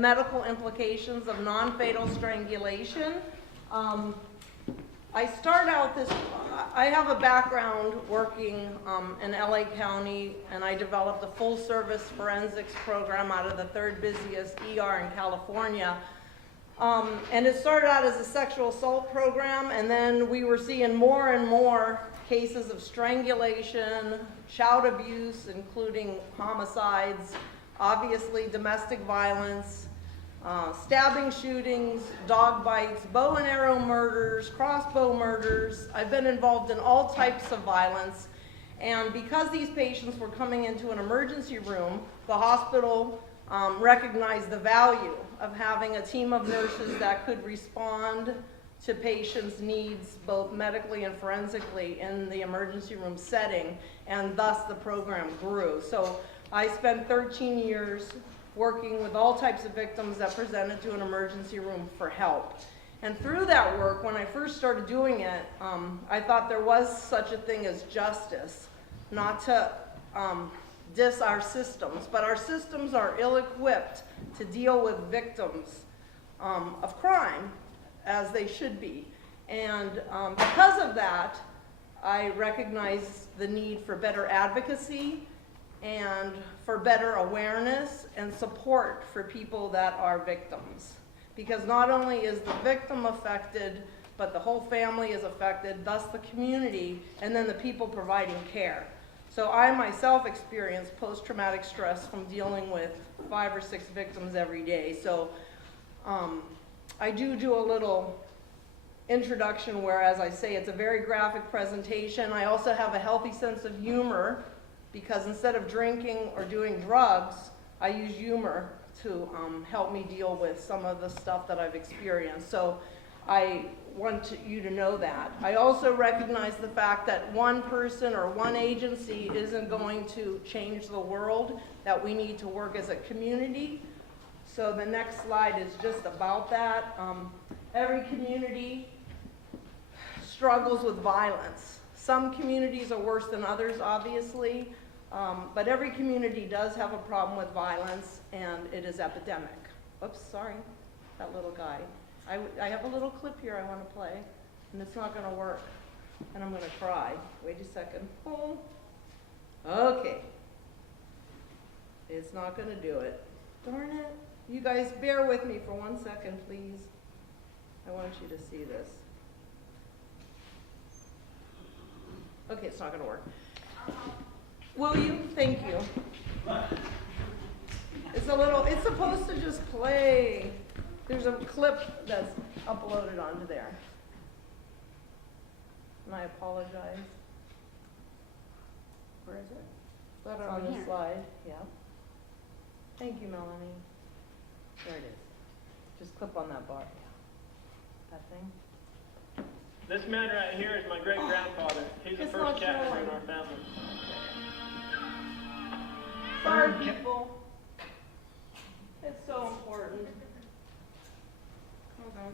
medical implications of non-fatal strangulation. I start out this, I have a background working in LA County, and I developed a full service forensics program out of the third busiest ER in California. And it started out as a sexual assault program, and then we were seeing more and more cases of strangulation, child abuse, including homicides, obviously domestic violence, stabbing shootings, dog bites, bow and arrow murders, crossbow murders. I've been involved in all types of violence. And because these patients were coming into an emergency room, the hospital recognized the value of having a team of nurses that could respond to patients' needs, both medically and forensically, in the emergency room setting, and thus the program grew. So I spent 13 years working with all types of victims that presented to an emergency room for help. And through that work, when I first started doing it, I thought there was such a thing as justice, not to diss our systems, but our systems are ill-equipped to deal with victims of crime as they should be. And because of that, I recognize the need for better advocacy and for better awareness and support for people that are victims. Because not only is the victim affected, but the whole family is affected, thus the community, and then the people providing care. So I myself experience post-traumatic stress from dealing with 5 or 6 victims every day. So I do a little introduction where, as I say, it's a very graphic presentation. I also have a healthy sense of humor, because instead of drinking or doing drugs, I use humor to help me deal with some of the stuff that I've experienced. So I want you to know that. I also recognize the fact that one person or one agency isn't going to change the world, that we need to work as a community. So the next slide is just about that. Every community struggles with violence. Some communities are worse than others, obviously, but every community does have a problem with violence, and it is epidemic. Oops, sorry, that little guy. I have a little clip here I want to play, and it's not going to work, and I'm going to cry. Wait a second. Oh. Okay. It's not going to do it. Darn it. You guys bear with me for 1 second, please. I want you to see this. Okay, it's not going to work. Will you? Thank you. It's supposed to just play. There's a clip that's uploaded onto there. And I apologize. Where is it? Is that on the slide? Yeah. Thank you, Melanie. There it is. Just clip on that bar. Yeah. That thing. This man right here is my great-grandfather. He's the first cat member in our family. Sorry, people. It's so important. Hold on.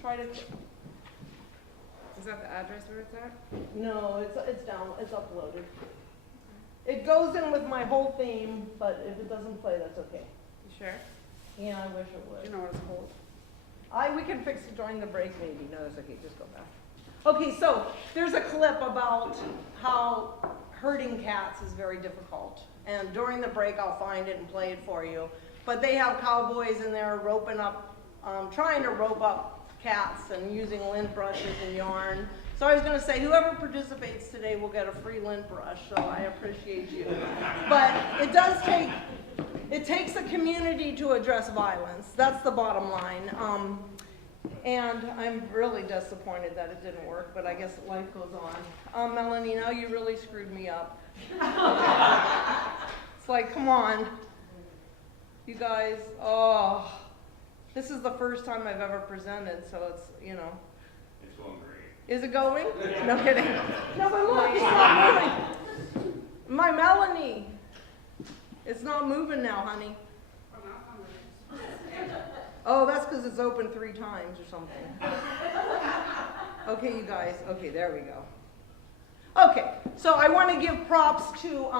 Try to. Is that the address where it's at? No, it's down. It's uploaded. It goes in with my whole theme, but if it doesn't play, that's okay. You sure? Yeah, I wish it would. Do you know what it's called? We can fix it during the break, maybe. No, that's okay. Just go back. Okay, so there's a clip about how herding cats is very difficult. And during the break, I'll find it and play it for you. But they have cowboys in there roping up, trying to rope up cats and using lint brushes and yarn. So I was going to say, whoever participates today will get a free lint brush, so I appreciate you. But it takes a community to address violence. That's the bottom line. And I'm really disappointed that it didn't work, but I guess life goes on. Melanie, now you really screwed me up. It's like, come on. You guys, oh. This is the first time I've ever presented, so it's, you know. It's going great. Is it going? No kidding. No, but look, it's not moving. My Melanie. It's not moving now, honey. Oh, that's because it's open 3 times or something. Okay, you guys. Okay, there we go. Okay, so I want to give props to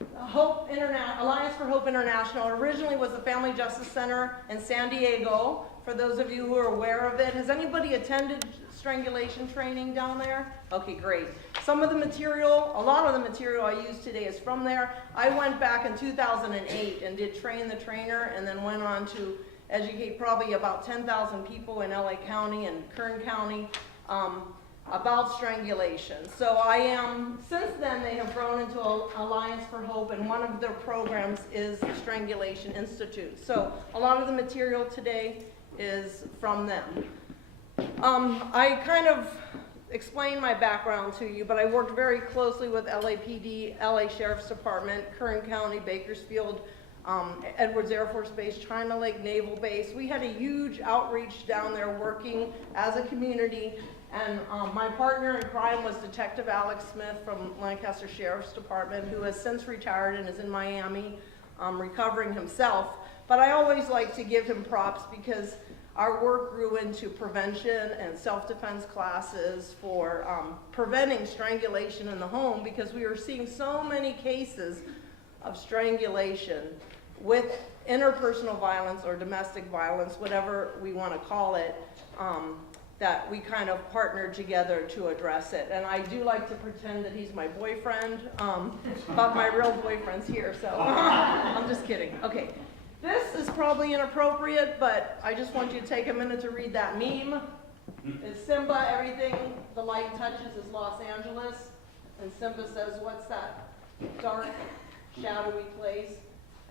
Alliance for Hope International originally was the Family Justice Center in San Diego. For those of you who are aware of it, has anybody attended strangulation training down there? Okay, great. A lot of the material I use today is from there. I went back in 2008 and did train the trainer, and then went on to educate probably about 10,000 people in LA County and Kern County about strangulation. So since then they have grown into Alliance for Hope, and one of their programs is the Strangulation Institute. So a lot of the material today is from them. I kind of explained my background to you, but I worked very closely with LAPD, LA Sheriff's Department, Kern County, Bakersfield, Edwards Air Force Base, China Lake Naval Base. We had a huge outreach down there working as a community. And my partner in crime was Detective Alex Smith from Lancaster Sheriff's Department, who has since retired and is in Miami recovering himself. But I always like to give him props because our work grew into prevention and self-defense classes for preventing strangulation in the home, because we were seeing so many cases of strangulation with interpersonal violence or domestic violence, whatever we want to call it, that we kind of partnered together to address it. And I do like to pretend that he's my boyfriend, but my real boyfriend's here, so I'm just kidding. Okay, this is probably inappropriate, but I just want you to take a minute to read that meme. It's Simba, everything the light touches is Los Angeles, and Simba says, "What's that dark, shadowy place?"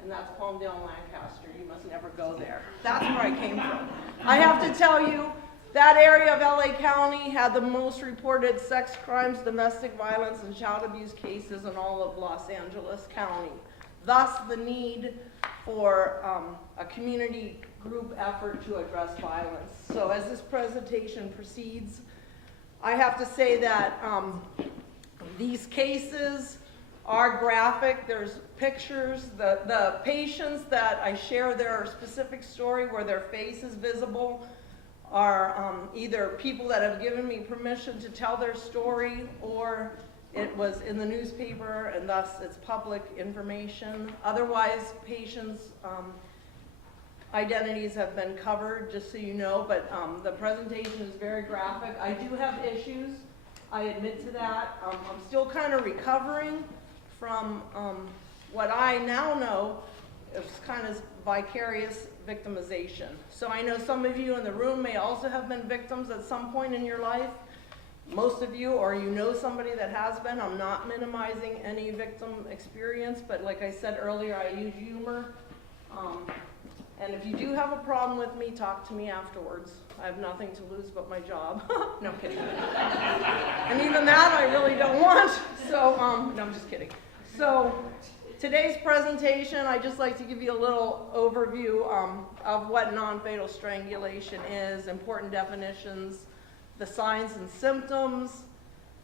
And that's Palmdale, Lancaster. You must never go there. That's where I came from. I have to tell you, that area of LA County had the most reported sex crimes, domestic violence, and child abuse cases in all of Los Angeles County. Thus, the need for a community group effort to address violence. So as this presentation proceeds, I have to say that these cases are graphic. There's pictures. The patients that I share their specific story where their face is visible are either people that have given me permission to tell their story, or it was in the newspaper and thus it's public information. Otherwise, patients' identities have been covered, just so you know, but the presentation is very graphic. I do have issues, I admit to that. I'm still kind of recovering from what I now know is kind of vicarious victimization. So I know some of you in the room may also have been victims at some point in your life. Most of you, or you know somebody that has been. I'm not minimizing any victim experience, but like I said earlier, I use humor. And if you do have a problem with me, talk to me afterwards. I have nothing to lose but my job. No, I'm kidding. And even that I really don't want. So, no, I'm just kidding. So, today's presentation, I'd just like to give you a little overview of what non-fatal strangulation is, important definitions, the signs and symptoms,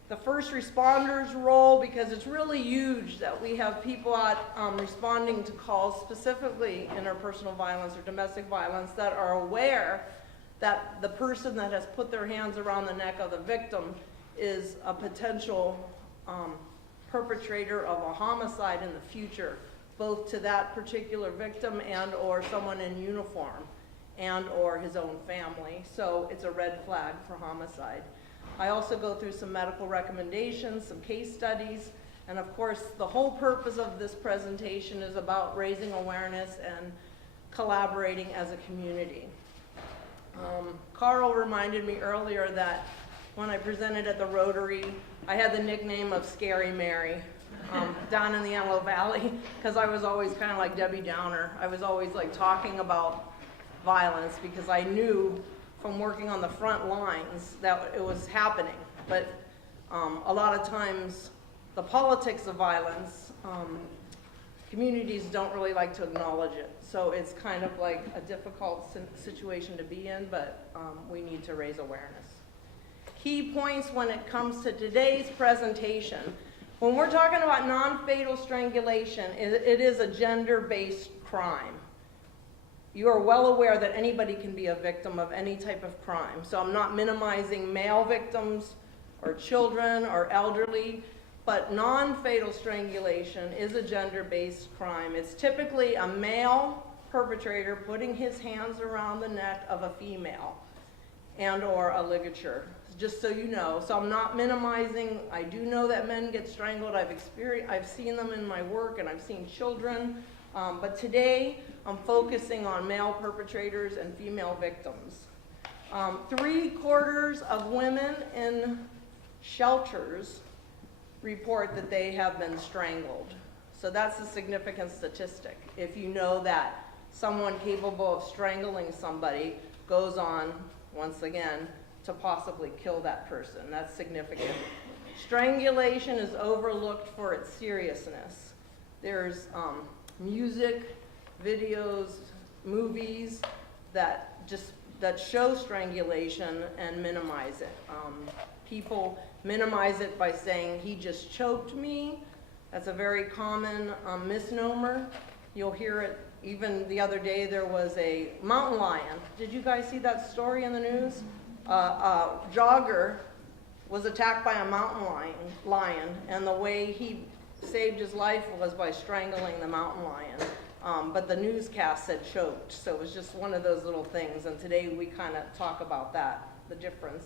the first responders' role, because it's really huge that we have people out responding to calls, specifically interpersonal violence or domestic violence, that are aware that the person that has put their hands around the neck of the victim is a potential perpetrator of a homicide in the future, both to that particular victim and or someone in uniform and or his own family. So it's a red flag for homicide. I also go through some medical recommendations, some case studies, and of course the whole purpose of this presentation is about raising awareness and collaborating as a community. Carl reminded me earlier that when I presented at the Rotary, I had the nickname of Scary Mary down in the Antelope Valley, because I was always kind of like Debbie Downer. I was always like talking about violence because I knew from working on the front lines that it was happening. But a lot of times the politics of violence, communities don't really like to acknowledge it. So it's kind of like a difficult situation to be in, but we need to raise awareness. Key points when it comes to today's presentation. When we're talking about non-fatal strangulation, it is a gender-based crime. You are well aware that anybody can be a victim of any type of crime. So I'm not minimizing male victims or children or elderly. But non-fatal strangulation is a gender-based crime. It's typically a male perpetrator putting his hands around the neck of a female and or a ligature, just so you know. So I'm not minimizing. I do know that men get strangled. I've seen them in my work, and I've seen children. But today, I'm focusing on male perpetrators and female victims. 3/4 of women in shelters report that they have been strangled. So that's a significant statistic. If you know that someone capable of strangling somebody goes on, once again, to possibly kill that person, that's significant. Strangulation is overlooked for its seriousness. There's music, videos, movies that show strangulation and minimize it. People minimize it by saying, "He just choked me." That's a very common misnomer. You'll hear it even the other day. There was a mountain lion. Did you guys see that story in the news? A jogger was attacked by a mountain lion, and the way he saved his life was by strangling the mountain lion. But the newscast said choked, so it was just one of those little things. And today we kind of talk about that, the difference.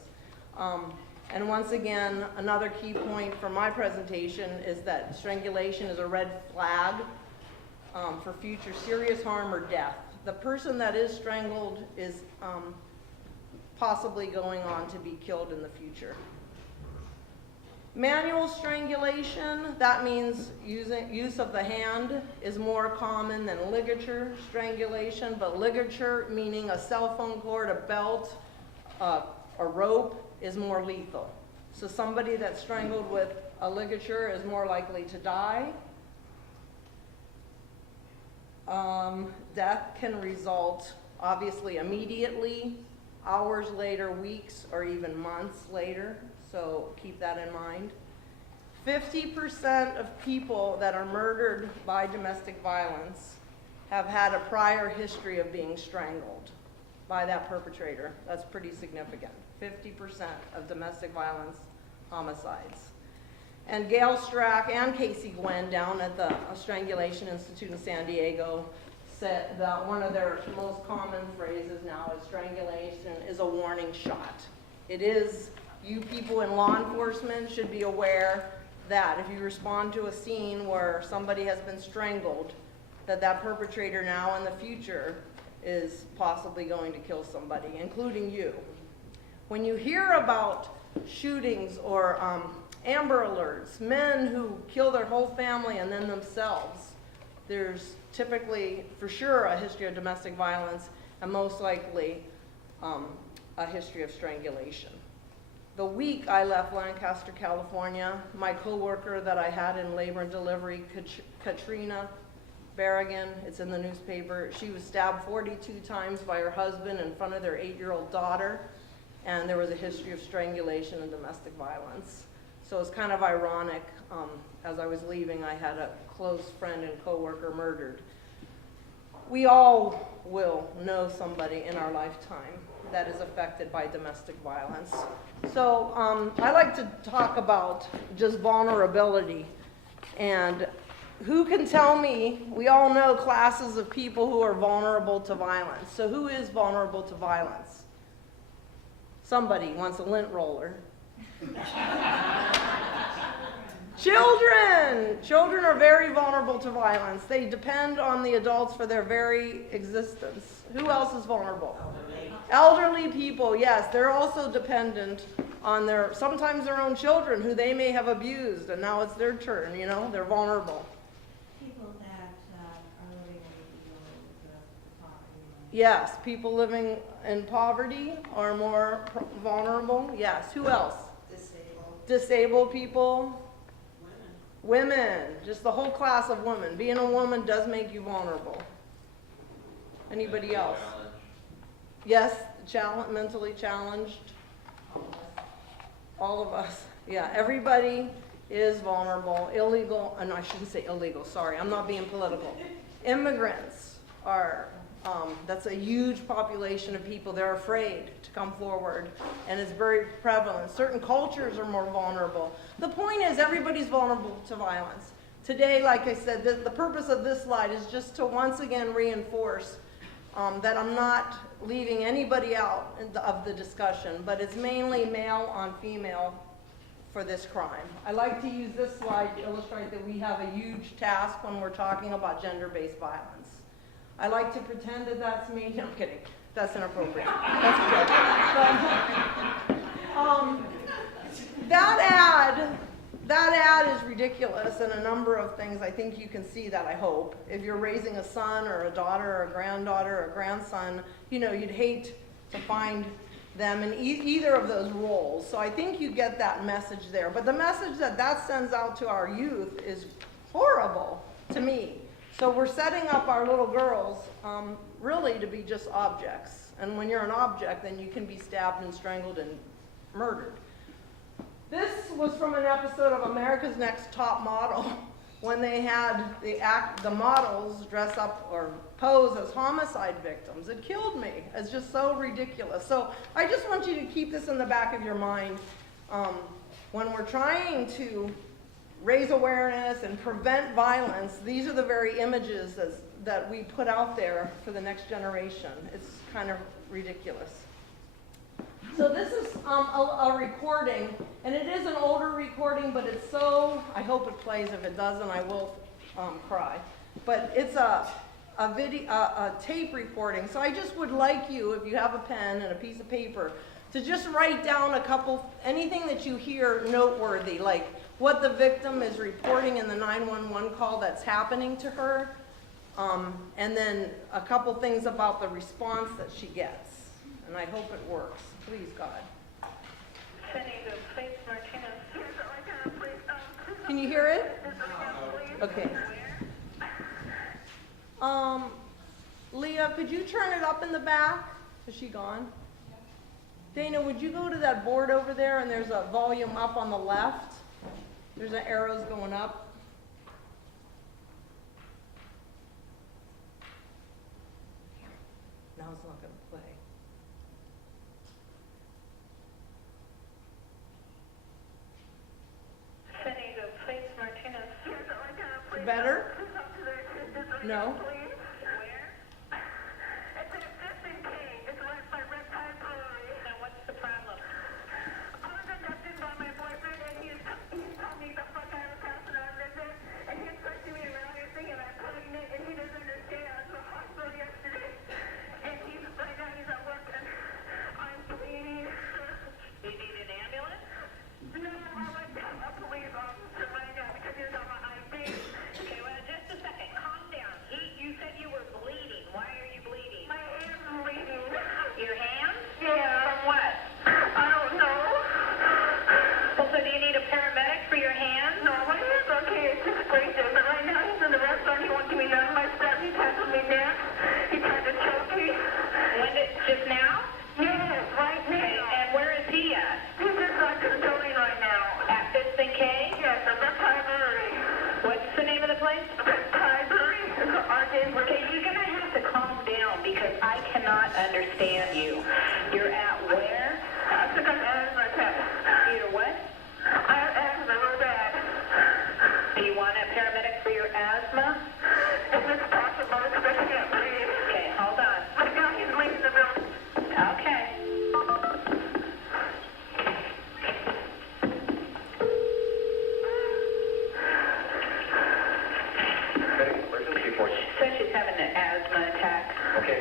And once again, another key point for my presentation is that strangulation is a red flag for future serious harm or death. The person that is strangled is possibly going on to be killed in the future. Manual strangulation, that means use of the hand, is more common than ligature strangulation, but ligature, meaning a cell phone cord, a belt, a rope, is more lethal. So somebody that's strangled with a ligature is more likely to die. Death can result, obviously, immediately, hours later, weeks, or even months later. So keep that in mind. 50% of people that are murdered by domestic violence have had a prior history of being strangled by that perpetrator. That's pretty significant. 50% of domestic violence homicides. And Gail Strack and Casey Gwen down at the Strangulation Institute in San Diego said that one of their most common phrases now is strangulation is a warning shot. It is. You people in law enforcement should be aware that if you respond to a scene where somebody has been strangled, that perpetrator now in the future is possibly going to kill somebody, including you. When you hear about shootings or Amber Alerts, men who kill their whole family and then themselves, there's typically, for sure, a history of domestic violence and most likely a history of strangulation. The week I left Lancaster, California, my coworker that I had in labor and delivery, Katrina Berrigan, it's in the newspaper, she was stabbed 42 times by her husband in front of their 8-year-old daughter, and there was a history of strangulation and domestic violence. So it's kind of ironic, as I was leaving, I had a close friend and coworker murdered. We all will know somebody in our lifetime that is affected by domestic violence. So I like to talk about just vulnerability. And who can tell me, we all know classes of people who are vulnerable to violence. So who is vulnerable to violence? Somebody wants a lint roller. Children! Children are very vulnerable to violence. They depend on the adults for their very existence. Who else is vulnerable? Elderly people, yes. They're also dependent on sometimes their own children who they may have abused, and now it's their turn, they're vulnerable. People that are living in poverty. Yes, people living in poverty are more vulnerable. Yes, who else? Disabled people. Women, just the whole class of women. Being a woman does make you vulnerable. Anybody else? Yes, mentally challenged. All of us. Yeah, everybody is vulnerable. Illegal, and I shouldn't say illegal, sorry, I'm not being political. Immigrants are That's a huge population of people. They're afraid to come forward, and it's very prevalent. Certain cultures are more vulnerable. The point is, everybody's vulnerable to violence. Today, like I said, the purpose of this slide is just to once again reinforce that I'm not leaving anybody out of the discussion, but it's mainly male on female for this crime. I like to use this slide to illustrate that we have a huge task when we're talking about gender-based violence. I like to pretend that that's me. No, I'm kidding. That's inappropriate. That's a joke. But, that ad is ridiculous in a number of things. I think you can see that, I hope. If you're raising a son or a daughter or a granddaughter or a grandson, you know, you'd hate to find them in either of those roles. So I think you get that message there. But the message that sends out to our youth is horrible to me. So we're setting up our little girls really to be just objects. And when you're an object, then you can be stabbed and strangled and murdered. This was from an episode of America's Next Top Model when they had the models dress up or pose as homicide victims. It killed me. It's just so ridiculous. So I just want you to keep this in the back of your mind when we're trying to raise awareness and prevent violence. These are the very images that we put out there for the next generation. It's kind of ridiculous. So this is a recording, and it is an older recording, but it's so, I hope it plays. If it doesn't, I will cry. But it's a tape recording. So I just would like you, if you have a pen and a piece of paper, to just write down anything that you hear noteworthy, like what the victim is reporting in the 911 call that's happening to her, and then a couple things about the response that she gets. And I hope it works. Please, God. Can you hear it? Okay. Leah, could you turn it up in the back? Is she gone? Dana, would you go to that board over there, and there's a volume up on the left? There's an arrows going up. Now it's not going to play. Better? No? Understand you. You're at where? I think I'm asthma attack. You're what? I have asthma real bad. Do you want a paramedic for your asthma? If it's possible, because I can't breathe. Okay, hold on. My God, he's leaving the building. Okay. Emergency report. So she's having an asthma attack. Okay,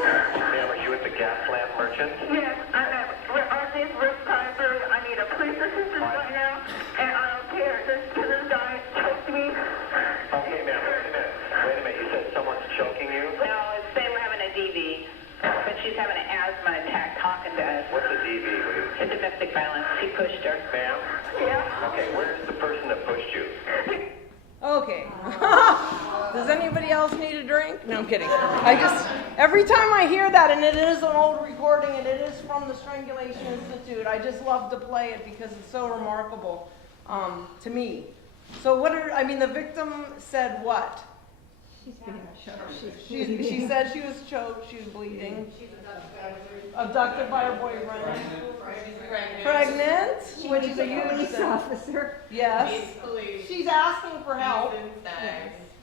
ma'am, are you at the Gasland Merchant? Yes, I am. We're on this roof library. I need a police assistance right now, and I don't care. This guy choked me. Okay, ma'am, wait a minute. You said someone's choking you? No, it's saying we're having a DV, but she's having an asthma attack talking to us. What's a DV? It's domestic violence. He pushed her. Ma'am? Yeah. Okay, where's the person that pushed you? Okay. Does anybody else need a drink? No, I'm kidding. Every time I hear that, and it is an old recording, and it is from the Strangulation Institute, I just love to play it because it's so remarkable to me. So the victim said what? She's being choked. She said she was choked, she was bleeding. Abducted by her boyfriend. Pregnant, which is a huge police thing. officer. Yes. She's asking for help.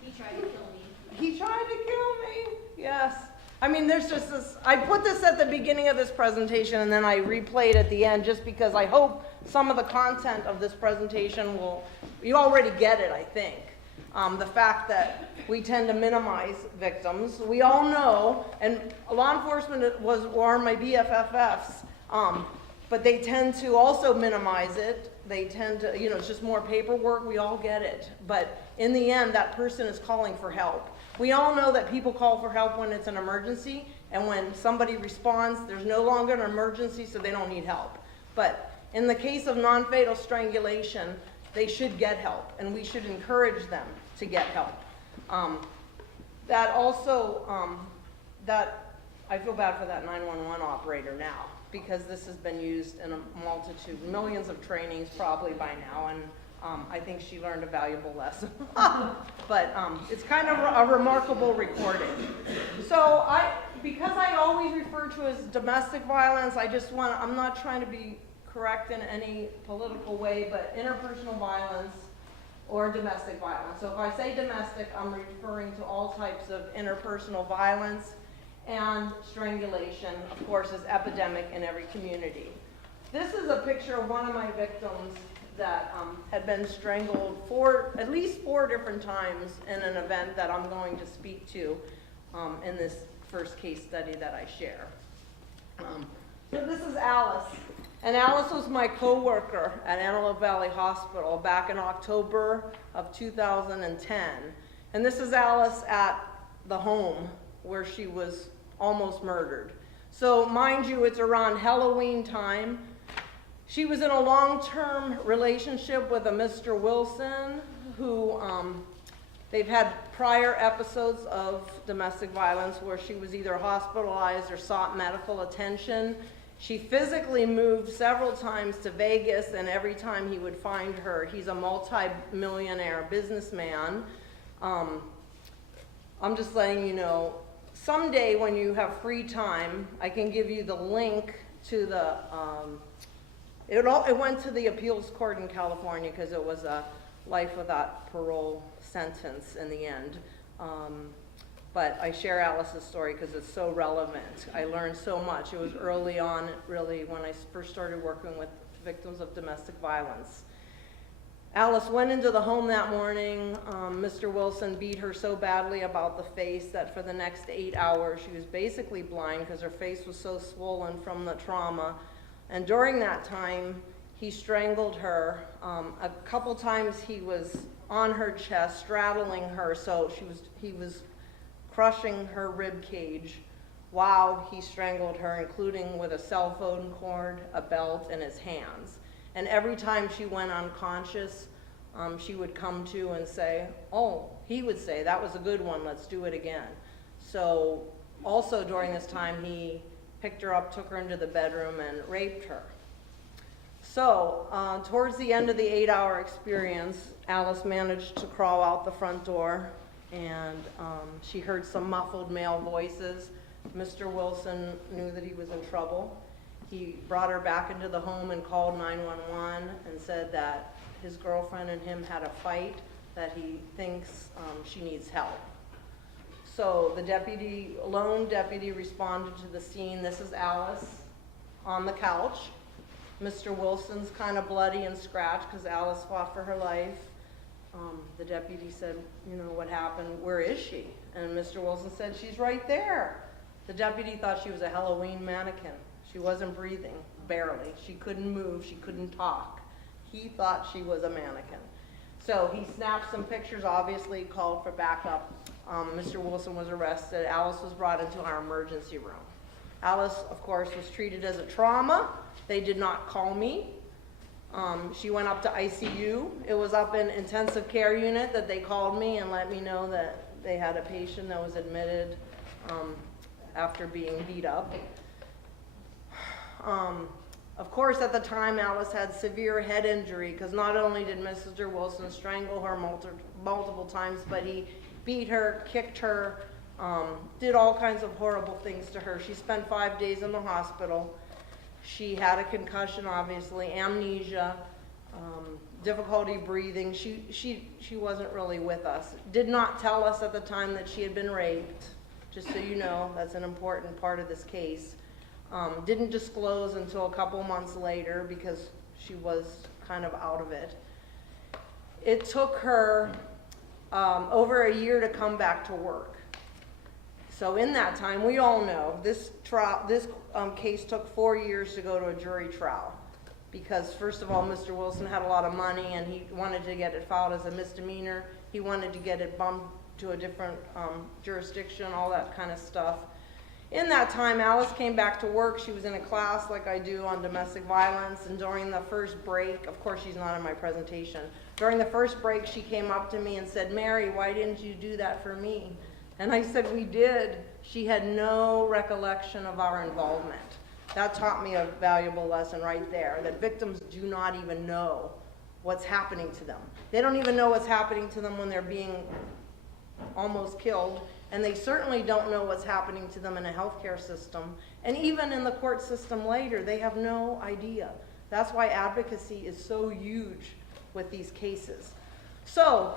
He tried to kill me. He tried to kill me. Yes. I mean, there's just this, I put this at the beginning of this presentation and then I replayed at the end just because I hope some of the content of this presentation will, you already get it, I think. The fact that we tend to minimize victims. We all know, and law enforcement were my BFFs, but they tend to also minimize it. They tend to, you know, it's just more paperwork, we all get it. But in the end, that person is calling for help. We all know that people call for help when it's an emergency, and when somebody responds, there's no longer an emergency, so they don't need help. But in the case of non-fatal strangulation, they should get help, and we should encourage them to get help. That also, I feel bad for that 911 operator now, because this has been used in a multitude, millions of trainings probably by now, and I think she learned a valuable lesson. But it's kind of a remarkable recording. So because I always refer to it as domestic violence, I'm not trying to be correct in any political way, but interpersonal violence or domestic violence. So if I say domestic, I'm referring to all types of interpersonal violence, and strangulation, of course, is epidemic in every community. This is a picture of one of my victims that had been strangled at least 4 different times in an event that I'm going to speak to in this first case study that I share. So this is Alice, and Alice was my co-worker at Antelope Valley Hospital back in October of 2010. And this is Alice at the home where she was almost murdered. So mind you, it's around Halloween time. She was in a long-term relationship with a Mr. Wilson, who they've had prior episodes of domestic violence where she was either hospitalized or sought medical attention. She physically moved several times to Vegas, and every time he would find her, he's a multi-millionaire businessman. I'm just letting you know, someday when you have free time, I can give you the link to the, it went to the appeals court in California because it was a life without parole sentence in the end. But I share Alice's story because it's so relevant. I learned so much. It was early on, really, when I first started working with victims of domestic violence. Alice went into the home that morning. Mr. Wilson beat her so badly about the face that for the next 8 hours she was basically blind because her face was so swollen from the trauma. And during that time, he strangled her. A couple times he was on her chest, straddling her, so he was crushing her rib cage while he strangled her, including with a cell phone cord, a belt, and his hands. And every time she went unconscious, she would come to and say, oh, he would say, that was a good one, let's do it again. So also during this time, he picked her up, took her into the bedroom, and raped her. So towards the end of the 8-hour experience, Alice managed to crawl out the front door, and she heard some muffled male voices. Mr. Wilson knew that he was in trouble. He brought her back into the home and called 911 and said that his girlfriend and him had a fight, that he thinks she needs help. So the lone deputy responded to the scene. This is Alice on the couch. Mr. Wilson's kind of bloody and scratched because Alice fought for her life. The deputy said, you know, what happened? Where is she? And Mr. Wilson said, she's right there. The deputy thought she was a Halloween mannequin. She wasn't breathing, barely. She couldn't move, she couldn't talk. He thought she was a mannequin. So he snapped some pictures, obviously called for backup. Mr. Wilson was arrested. Alice was brought into our emergency room. Alice, of course, was treated as a trauma. They did not call me. She went up to ICU. It was up in intensive care unit that they called me and let me know that they had a patient that was admitted after being beat up. Of course, at the time, Alice had severe head injury because not only did Mr. Wilson strangle her multiple times, but he beat her, kicked her, did all kinds of horrible things to her. She spent 5 days in the hospital. She had a concussion, obviously, amnesia, difficulty breathing. She wasn't really with us. Did not tell us at the time that she had been raped, just so you know. That's an important part of this case. Didn't disclose until a couple months later because she was kind of out of it. It took her over a year to come back to work. So in that time, we all know this case took 4 years to go to a jury trial because, first of all, Mr. Wilson had a lot of money and he wanted to get it filed as a misdemeanor. He wanted to get it bumped to a different jurisdiction, all that kind of stuff. In that time, Alice came back to work. She was in a class like I do on domestic violence, and during the first break, of course she's not in my presentation, during the first break she came up to me and said, "Mary, why didn't you do that for me?" And I said, "We did." She had no recollection of our involvement. That taught me a valuable lesson right there, that victims do not even know what's happening to them. They don't even know what's happening to them when they're being almost killed, and they certainly don't know what's happening to them in a healthcare system, and even in the court system later, they have no idea. That's why advocacy is so huge with these cases. So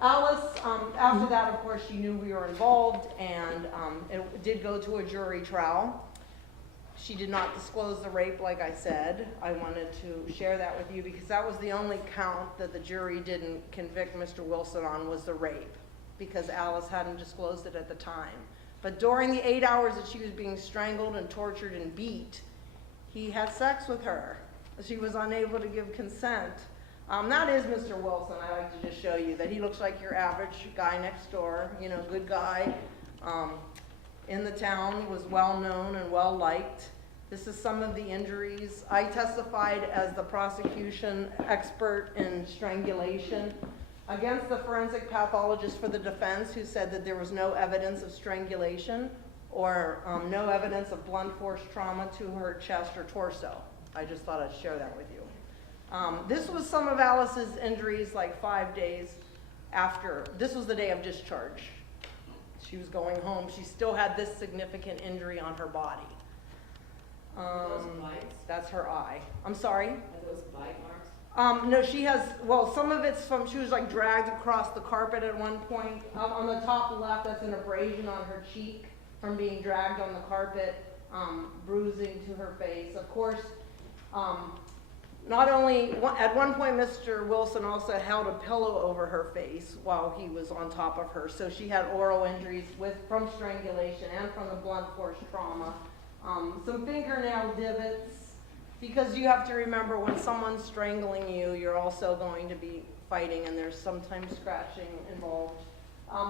Alice, after that, of course, she knew we were involved, and it did go to a jury trial. She did not disclose the rape, like I said. I wanted to share that with you because that was the only count that the jury didn't convict Mr. Wilson on, was the rape, because Alice hadn't disclosed it at the time. But during the 8 hours that she was being strangled and tortured and beat, he had sex with her. She was unable to give consent. That is Mr. Wilson. I like to just show you that he looks like your average guy next door, you know, good guy. In the town, was well known and well liked. This is some of the injuries. I testified as the prosecution expert in strangulation against the forensic pathologist for the defense, who said that there was no evidence of strangulation or no evidence of blunt force trauma to her chest or torso. I just thought I'd share that with you. This was some of Alice's injuries like 5 days after. This was the day of discharge. She was going home. She still had this significant injury on her body. Those bites? That's her eye. I'm sorry? Are those bite marks? No, she has, well, some of it's from, she was like dragged across the carpet at one point. On the top left, that's an abrasion on her cheek from being dragged on the carpet, bruising to her face. Of course, not only, at one point Mr. Wilson also held a pillow over her face while he was on top of her. So she had oral injuries from strangulation and from the blunt force trauma. Some fingernail divots, because you have to remember when someone's strangling you, you're also going to be fighting, and there's sometimes scratching involved.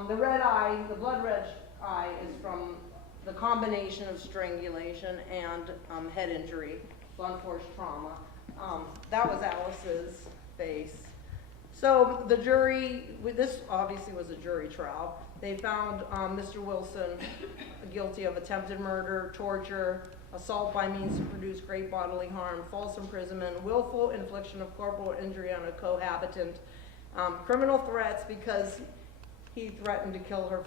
The red eye, the blood red eye, is from the combination of strangulation and head injury, blunt force trauma. That was Alice's face. So the jury, this obviously was a jury trial. They found Mr. Wilson guilty of attempted murder, torture, assault by means to produce great bodily harm, false imprisonment, willful infliction of corporal injury on a cohabitant, criminal threats because he threatened to kill her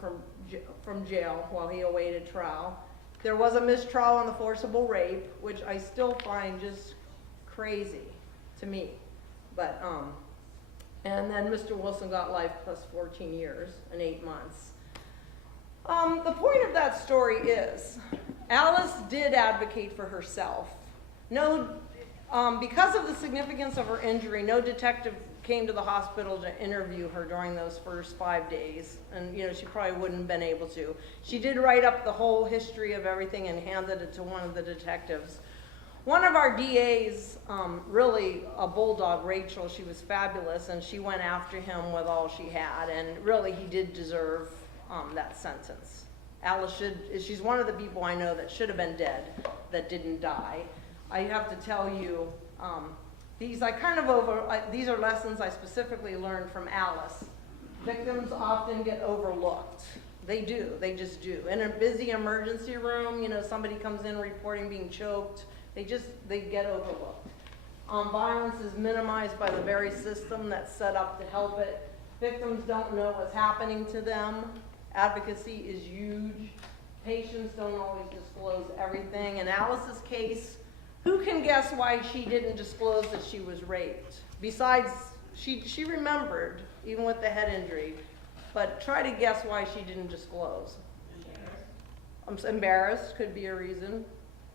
from jail while he awaited trial. There was a mistrial on the forcible rape, which I still find just crazy to me. But and then Mr. Wilson got life plus 14 years and 8 months. The point of that story is Alice did advocate for herself. Because of the significance of her injury, no detective came to the hospital to interview her during those first 5 days, and you know, she probably wouldn't have been able to. She did write up the whole history of everything and handed it to one of the detectives. One of our DAs, really a bulldog, Rachel, she was fabulous, and she went after him with all she had, and really he did deserve that sentence. Alice she's one of the people I know that should have been dead, that didn't die. I have to tell you, these are lessons I specifically learned from Alice. Victims often get overlooked. They do, they just do. In a busy emergency room, you know, somebody comes in reporting being choked, they get overlooked. Violence is minimized by the very system that's set up to help it. Victims don't know what's happening to them. Advocacy is huge. Patients don't always disclose everything. In Alice's case, who can guess why she didn't disclose that she was raped? Besides, she remembered, even with the head injury, but try to guess why she didn't disclose. I'm embarrassed, could be a reason.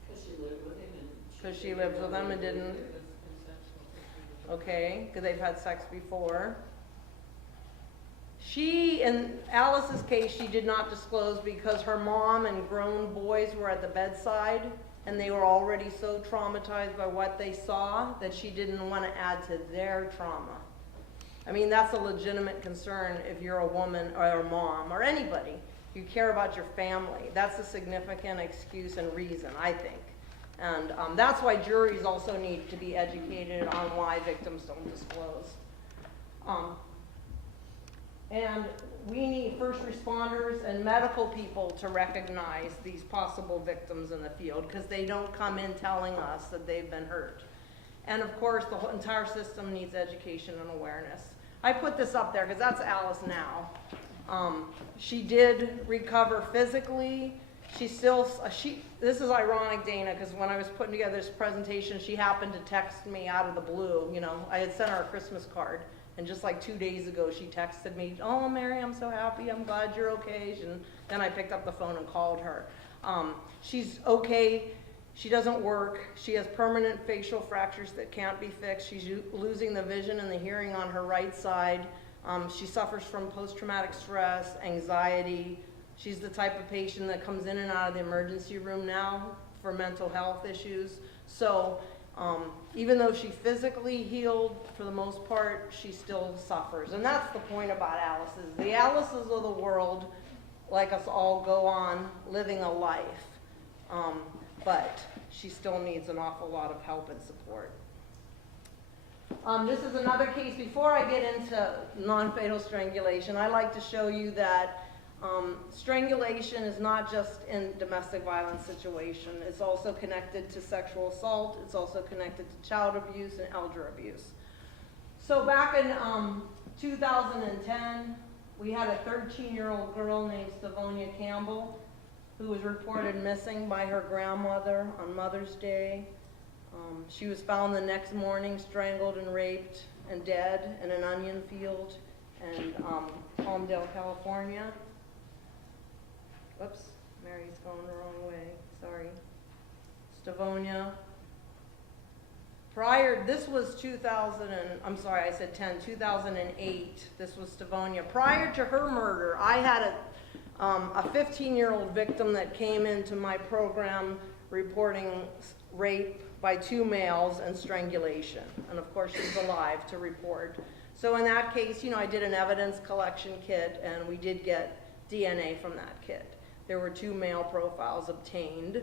Because she lived with him and. Because she lives with him and didn't, okay, because they've had sex before. She, in Alice's case, she did not disclose because her mom and grown boys were at the bedside and they were already so traumatized by what they saw that she didn't want to add to their trauma. I mean, that's a legitimate concern if you're a woman or a mom or anybody. You care about your family. That's a significant excuse and reason, I think. And that's why juries also need to be educated on why victims don't disclose. And we need first responders and medical people to recognize these possible victims in the field because they don't come in telling us that they've been hurt. And of course, the whole entire system needs education and awareness. I put this up there because that's Alice now. She did recover physically. She still, this is ironic, Dana, because when I was putting together this presentation, she happened to text me out of the blue. You know, I had sent her a Christmas card. And just like 2 days ago, she texted me, "Oh, Mary, I'm so happy. I'm glad you're okay." And then I picked up the phone and called her. She's okay. She doesn't work. She has permanent facial fractures that can't be fixed. She's losing the vision and the hearing on her right side. She suffers from post-traumatic stress, anxiety. She's the type of patient that comes in and out of the emergency room now for mental health issues. So even though she physically healed for the most part, she still suffers. And that's the point about Alice's. The Alice's of the world, like us all, go on living a life. But she still needs an awful lot of help and support. This is another case. Before I get into non-fatal strangulation, I like to show you that strangulation is not just in domestic violence situation. It's also connected to sexual assault. It's also connected to child abuse and elder abuse. So back in 2010, we had a 13-year-old girl named Stavonia Campbell who was reported missing by her grandmother on Mother's Day. She was found the next morning strangled and raped and dead in an onion field in Palmdale, California. Oops, Mary's going the wrong way, sorry. Stavonia. This was 2008, this was Stavonia. Prior to her murder, I had a 15-year-old victim that came into my program reporting rape by 2 males and strangulation. And of course, she's alive to report. So in that case, you know, I did an evidence collection kit and we did get DNA from that kit. There were 2 male profiles obtained.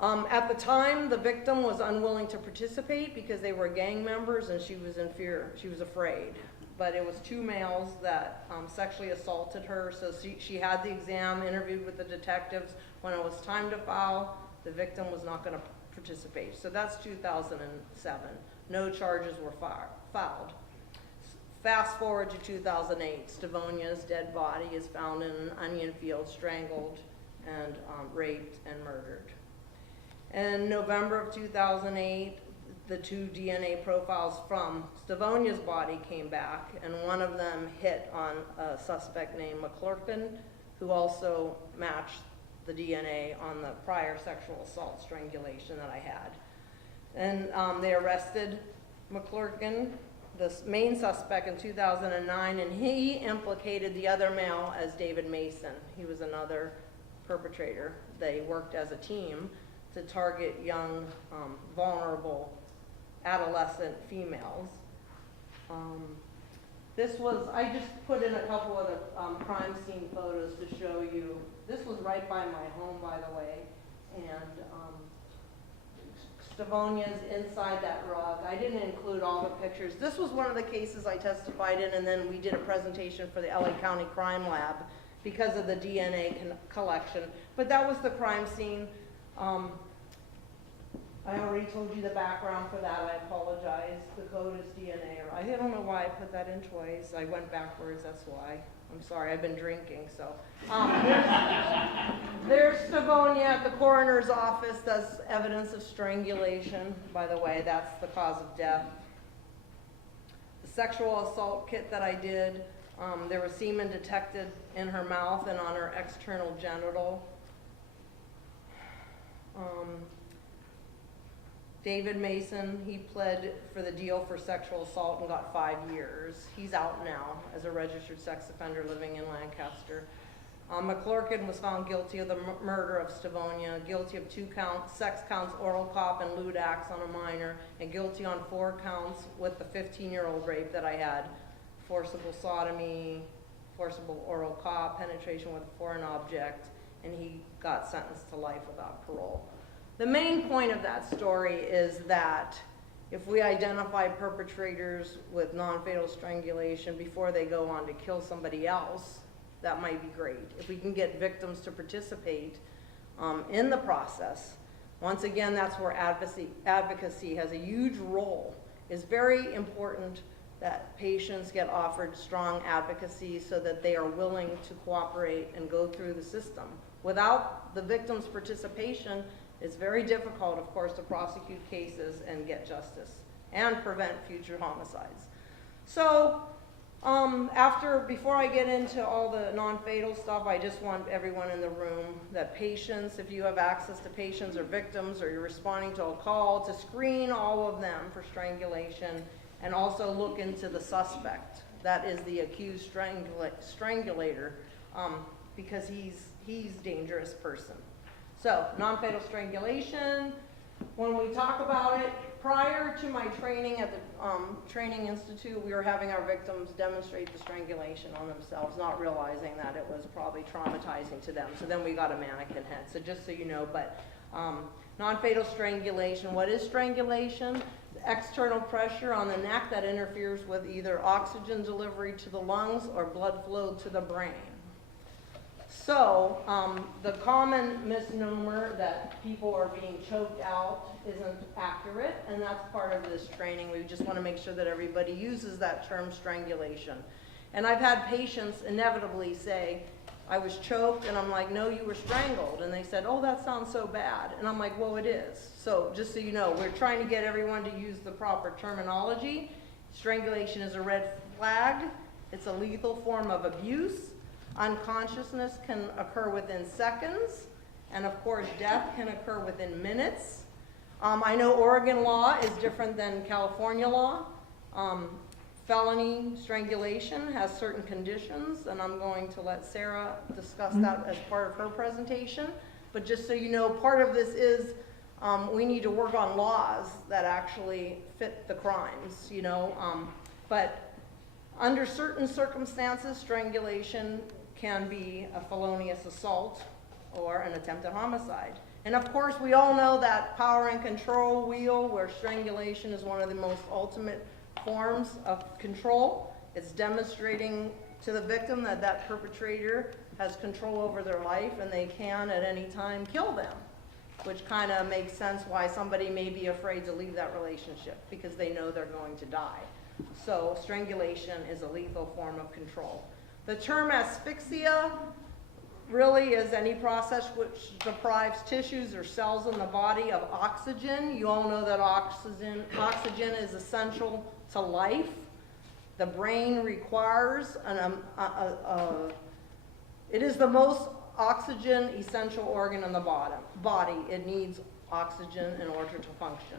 At the time, the victim was unwilling to participate because they were gang members and she was in fear, she was afraid. But it was 2 males that sexually assaulted her, so she had the exam, interviewed with the detectives. When it was time to file, the victim was not going to participate. So that's 2007. No charges were filed. Fast forward to 2008, Stavonia's dead body is found in an onion field, strangled and raped and murdered. In November of 2008, the 2 DNA profiles from Stavonia's body came back, and one of them hit on a suspect named McClurkin, who also matched the DNA on the prior sexual assault strangulation that I had. And they arrested McClurkin, the main suspect, in 2009, and he implicated the other male as David Mason. He was another perpetrator. They worked as a team to target young, vulnerable adolescent females. I just put in a couple of the crime scene photos to show you. This was right by my home, by the way, and Stavonia's inside that rug. I didn't include all the pictures. This was one of the cases I testified in, and then we did a presentation for the LA County Crime Lab because of the DNA collection. But that was the crime scene. I already told you the background for that. I apologize. The code is DNA, or I don't know why I put that in twice. I went backwards, that's why. I'm sorry, I've been drinking, so. There's Stavonia at the coroner's office. That's evidence of strangulation. By the way, that's the cause of death. The sexual assault kit that I did, there was semen detected in her mouth and on her external genital. David Mason, he pled for the deal for sexual assault and got 5 years. He's out now as a registered sex offender living in Lancaster. McClurkin was found guilty of the murder of Stavonia, guilty of 2 counts, sex counts, oral cop, and lewd acts on a minor, and guilty on 4 counts with the 15-year-old rape that I had. Forcible sodomy, forcible oral cop, penetration with a foreign object, and he got sentenced to life without parole. The main point of that story is that if we identify perpetrators with non-fatal strangulation before they go on to kill somebody else, that might be great. If we can get victims to participate in the process, once again, that's where advocacy has a huge role. It's very important that patients get offered strong advocacy so that they are willing to cooperate and go through the system. Without the victim's participation, it's very difficult, of course, to prosecute cases and get justice and prevent future homicides. So, before I get into all the non-fatal stuff, I just want everyone in the room that patients, if you have access to patients or victims or you're responding to a call, to screen all of them for strangulation and also look into the suspect. That is the accused strangulator, because he's a dangerous person. So, non-fatal strangulation, when we talk about it, prior to my training at the Training Institute, we were having our victims demonstrate the strangulation on themselves, not realizing that it was probably traumatizing to them. So then we got a mannequin head. So just so you know, but non-fatal strangulation, what is strangulation? External pressure on the neck that interferes with either oxygen delivery to the lungs or blood flow to the brain. So, the common misnomer that people are being choked out isn't accurate, and that's part of this training. We just want to make sure that everybody uses that term strangulation. And I've had patients inevitably say, I was choked, and I'm like, no, you were strangled. And they said, oh, that sounds so bad. And I'm like, well, it is. So just so you know, we're trying to get everyone to use the proper terminology. Strangulation is a red flag. It's a lethal form of abuse. Unconsciousness can occur within seconds, and of course death can occur within minutes. I know Oregon law is different than California law. Felony strangulation has certain conditions, and I'm going to let Sarah discuss that as part of her presentation. But just so you know, part of this is we need to work on laws that actually fit the crimes, you know. But under certain circumstances, strangulation can be a felonious assault or an attempted homicide. And of course, we all know that power and control wheel, where strangulation is one of the most ultimate forms of control. It's demonstrating to the victim that that perpetrator has control over their life and they can at any time kill them, which kind of makes sense why somebody may be afraid to leave that relationship, because they know they're going to die. So strangulation is a lethal form of control. The term asphyxia really is any process which deprives tissues or cells in the body of oxygen. You all know that oxygen is essential to life. The brain requires it is the most oxygen essential organ in the body. It needs oxygen in order to function.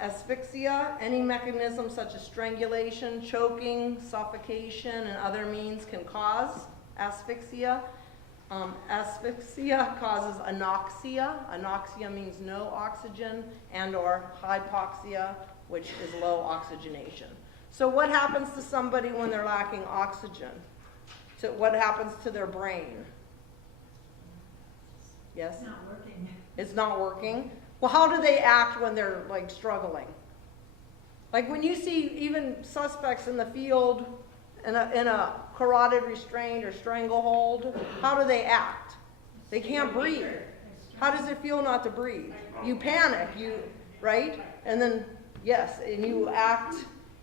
Asphyxia, any mechanism such as strangulation, choking, suffocation, and other means can cause asphyxia. Asphyxia causes anoxia. Anoxia means no oxygen, and or hypoxia, which is low oxygenation. So what happens to somebody when they're lacking oxygen? What happens to their brain? Yes? It's not working. It's not working? Well, how do they act when they're like struggling? Like when you see even suspects in the field in a carotid restraint or stranglehold, how do they act? They can't breathe. How does it feel not to breathe? You panic, right? And then Yes, and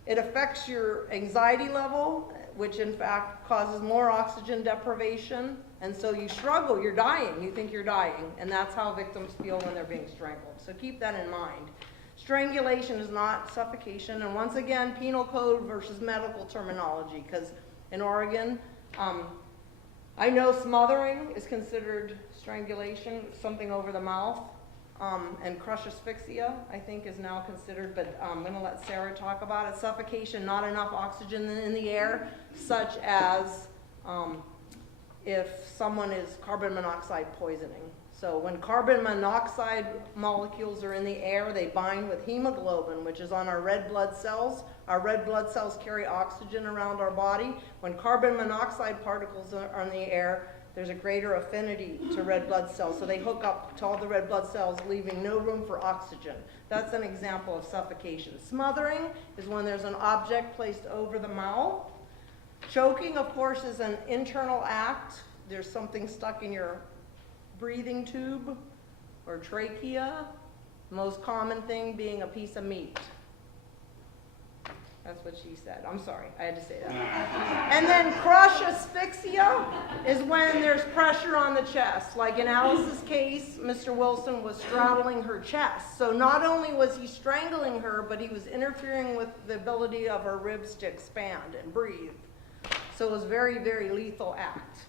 it affects your anxiety level, which in fact causes more oxygen deprivation, and so you struggle, you're dying, you think you're dying, and that's how victims feel when they're being strangled. So keep that in mind. Strangulation is not suffocation, and once again, penal code versus medical terminology, because in Oregon, I know smothering is considered strangulation, something over the mouth, and crush asphyxia, I think, is now considered, but I'm going to let Sarah talk about it. Suffocation, not enough oxygen in the air, such as if someone is carbon monoxide poisoning. So when carbon monoxide molecules are in the air, they bind with hemoglobin, which is on our red blood cells. Our red blood cells carry oxygen around our body. When carbon monoxide particles are in the air, there's a greater affinity to red blood cells. So they hook up to all the red blood cells, leaving no room for oxygen. That's an example of suffocation. Smothering is when there's an object placed over the mouth. Choking, of course, is an internal act. There's something stuck in your breathing tube or trachea. Most common thing being a piece of meat. That's what she said. I'm sorry, I had to say that. And then crush asphyxia is when there's pressure on the chest. Like in Alice's case, Mr. Wilson was straddling her chest. So not only was he strangling her, but he was interfering with the ability of her ribs to expand and breathe. So it was a very, very lethal act.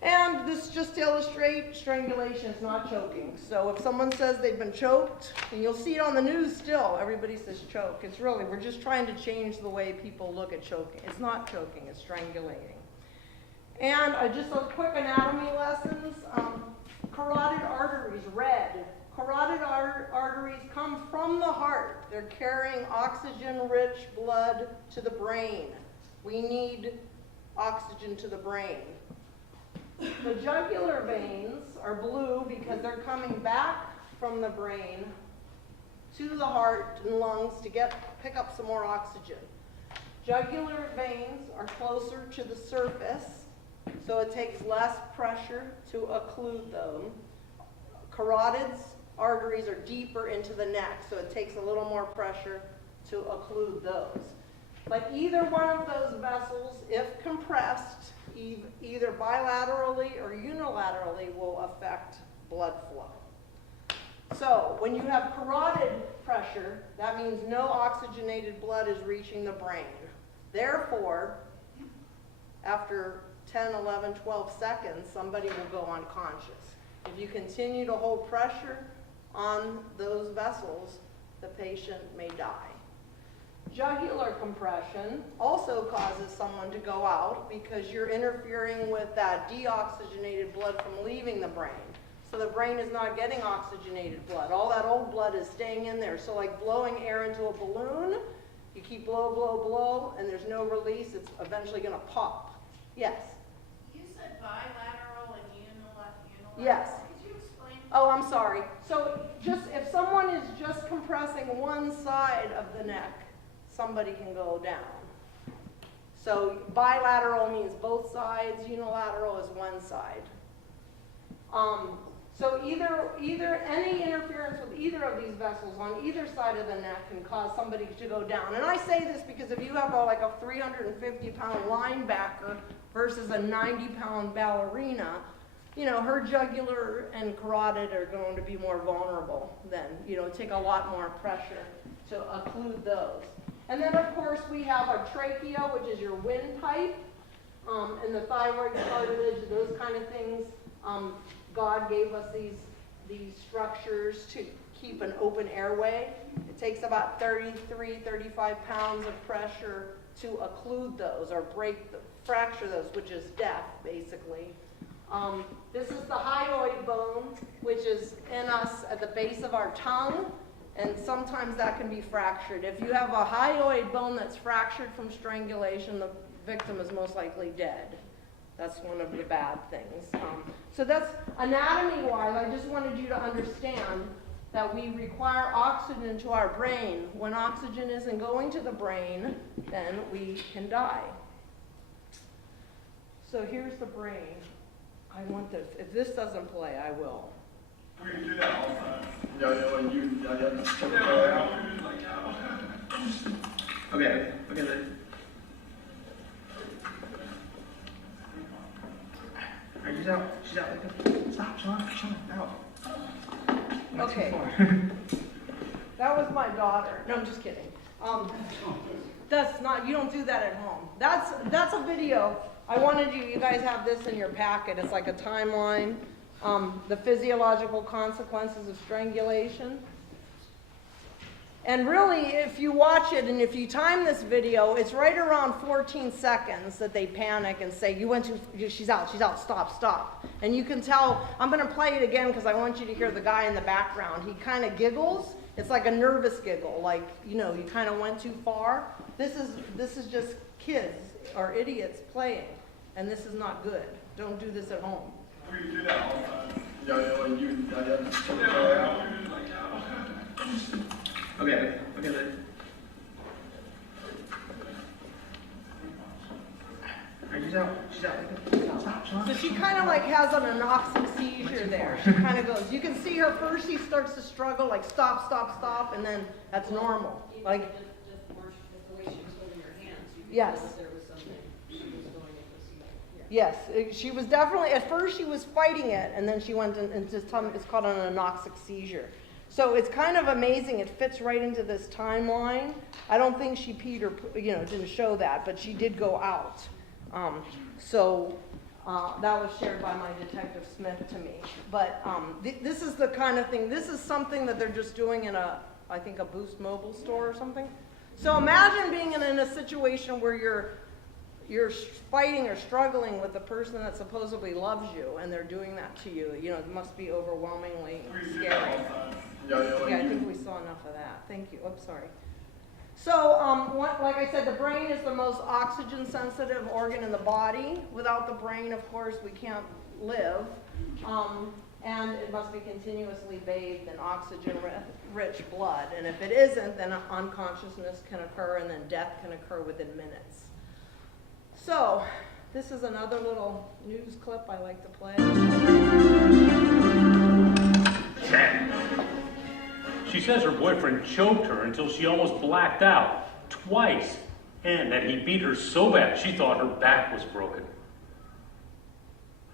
And this just to illustrate, strangulation is not choking. So if someone says they've been choked, and you'll see it on the news still, everybody says choke. It's really, we're just trying to change the way people look at choking. It's not choking, it's strangulating. And just a quick anatomy lessons. Carotid arteries, red. Carotid arteries come from the heart. They're carrying oxygen-rich blood to the brain. We need oxygen to the brain. The jugular veins are blue because they're coming back from the brain to the heart and lungs to pick up some more oxygen. Jugular veins are closer to the surface, so it takes less pressure to occlude them. Carotids, arteries are deeper into the neck, so it takes a little more pressure to occlude those. But either one of those vessels, if compressed, either bilaterally or unilaterally, will affect blood flow. So when you have carotid pressure, that means no oxygenated blood is reaching the brain. Therefore, after 10, 11, 12 seconds, somebody will go unconscious. If you continue to hold pressure on those vessels, the patient may die. Jugular compression also causes someone to go out because you're interfering with that deoxygenated blood from leaving the brain. So the brain is not getting oxygenated blood. All that old blood is staying in there. So like blowing air into a balloon, you keep blow, blow, blow, and there's no release, it's eventually going to pop. Yes? You said bilateral and unilateral. Yes. Could you explain? Oh, I'm sorry. So just if someone is just compressing one side of the neck, somebody can go down. So bilateral means both sides, unilateral is one side. So either any interference with either of these vessels on either side of the neck can cause somebody to go down. And I say this because if you have like a 350-pound linebacker versus a 90-pound ballerina, you know, her jugular and carotid are going to be more vulnerable then. You know, take a lot more pressure to occlude those. And then, of course, we have a trachea, which is your windpipe, and the thyroid cartilage, those kind of things. God gave us these structures to keep an open airway. It takes about 33, 35 pounds of pressure to occlude those or fracture those, which is death, basically. This is the hyoid bone, which is in us at the base of our tongue. And sometimes that can be fractured. If you have a hyoid bone that's fractured from strangulation, the victim is most likely dead. That's one of the bad things. So that's anatomy-wise. I just wanted you to understand that we require oxygen to our brain. When oxygen isn't going to the brain, then we can die. So here's the brain. I want this. If this doesn't play, I will. We do that all the time. Okay, then. Alright, she's out. Stop, Sean, out. Okay. That was my daughter. No, I'm just kidding. That's not, you don't do that at home. That's a video. I wanted you guys have this in your packet. It's like a timeline. The physiological consequences of strangulation. And really, if you watch it and if you time this video, it's right around 14 seconds that they panic and say, she's out, stop. And you can tell, I'm going to play it again because I want you to hear the guy in the background. He kind of giggles. It's like a nervous giggle, like, you kind of went too far. This is just kids or idiots playing, and this is not good. Don't do this at home. We do that all the time. Okay, then. Alright, she's out. Stop, Sean. So she kind of like has an anoxic seizure there. She kind of goes, you can see her first, she starts to struggle, like stop, and then that's normal. Like, Just the way she was holding her hands, you could Yes. tell that there was something she was going into. yes, she was definitely, at first she was fighting it, and then she went into it's called an anoxic seizure. So it's kind of amazing. It fits right into this timeline. I don't think she peed or, didn't show that, but she did go out. That was shared by my Detective Smith to me. But this is the kind of thing, this is something that they're just doing in I think a Boost Mobile store or something. So imagine being in a situation where you're fighting or struggling with the person that supposedly loves you, and they're doing that to you. It must be overwhelmingly scary. Yeah, I think we saw enough of that. Thank you. Oops, sorry. So, like I said, the brain is the most oxygen-sensitive organ in the body. Without the brain, of course, we can't live. And it must be continuously bathed in oxygen-rich blood. And if it isn't, then unconsciousness can occur, and then death can occur within minutes. So, this is another little news clip I like to play. She says her boyfriend choked her until she almost blacked out twice, and that he beat her so bad she thought her back was broken.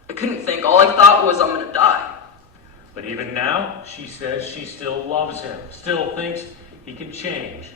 I couldn't think. All I thought was, I'm gonna die. But even now, she says she still loves him, still thinks he can change.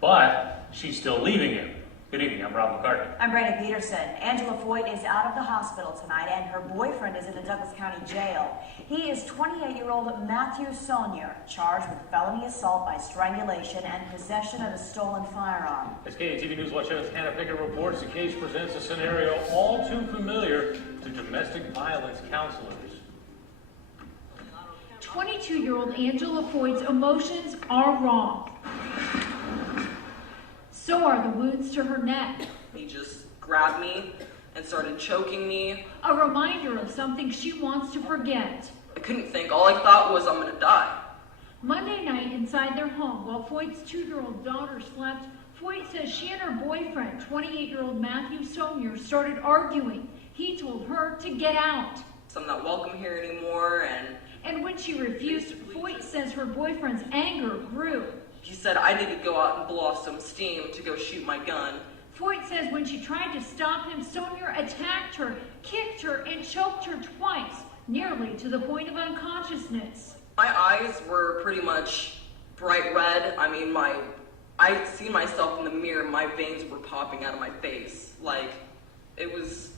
But she's still leaving him. Good evening, I'm Rob McCartney. I'm Brandon Peterson. Angela Foyt is out of the hospital tonight, and her boyfriend is in the Douglas County Jail. He is 28-year-old Matthew Saunier, charged with felony assault by strangulation and possession of a stolen firearm. As KATV News Watch 7's Hannah Pickett reports, the case presents a scenario all too familiar to domestic violence counselors. 22-year-old Angela Foyt's emotions are wrong. So are the wounds to her neck. He just grabbed me and started choking me. A reminder of something she wants to forget. I couldn't think. All I thought was, I'm gonna die. Monday night inside their home, while Foyt's 2-year-old daughter slept, Foyt says she and her boyfriend, 28-year-old Matthew Saunier, started arguing. He told her to get out. So I'm not welcome here anymore, And when she refused, Foyt says her boyfriend's anger grew. he said I need to go out and blow off some steam to go shoot my gun. Foyt says when she tried to stop him, Saunier attacked her, kicked her, and choked her twice, nearly to the point of unconsciousness. My eyes were pretty much bright red. I mean, I see myself in the mirror, my veins were popping out of my face. Like, it was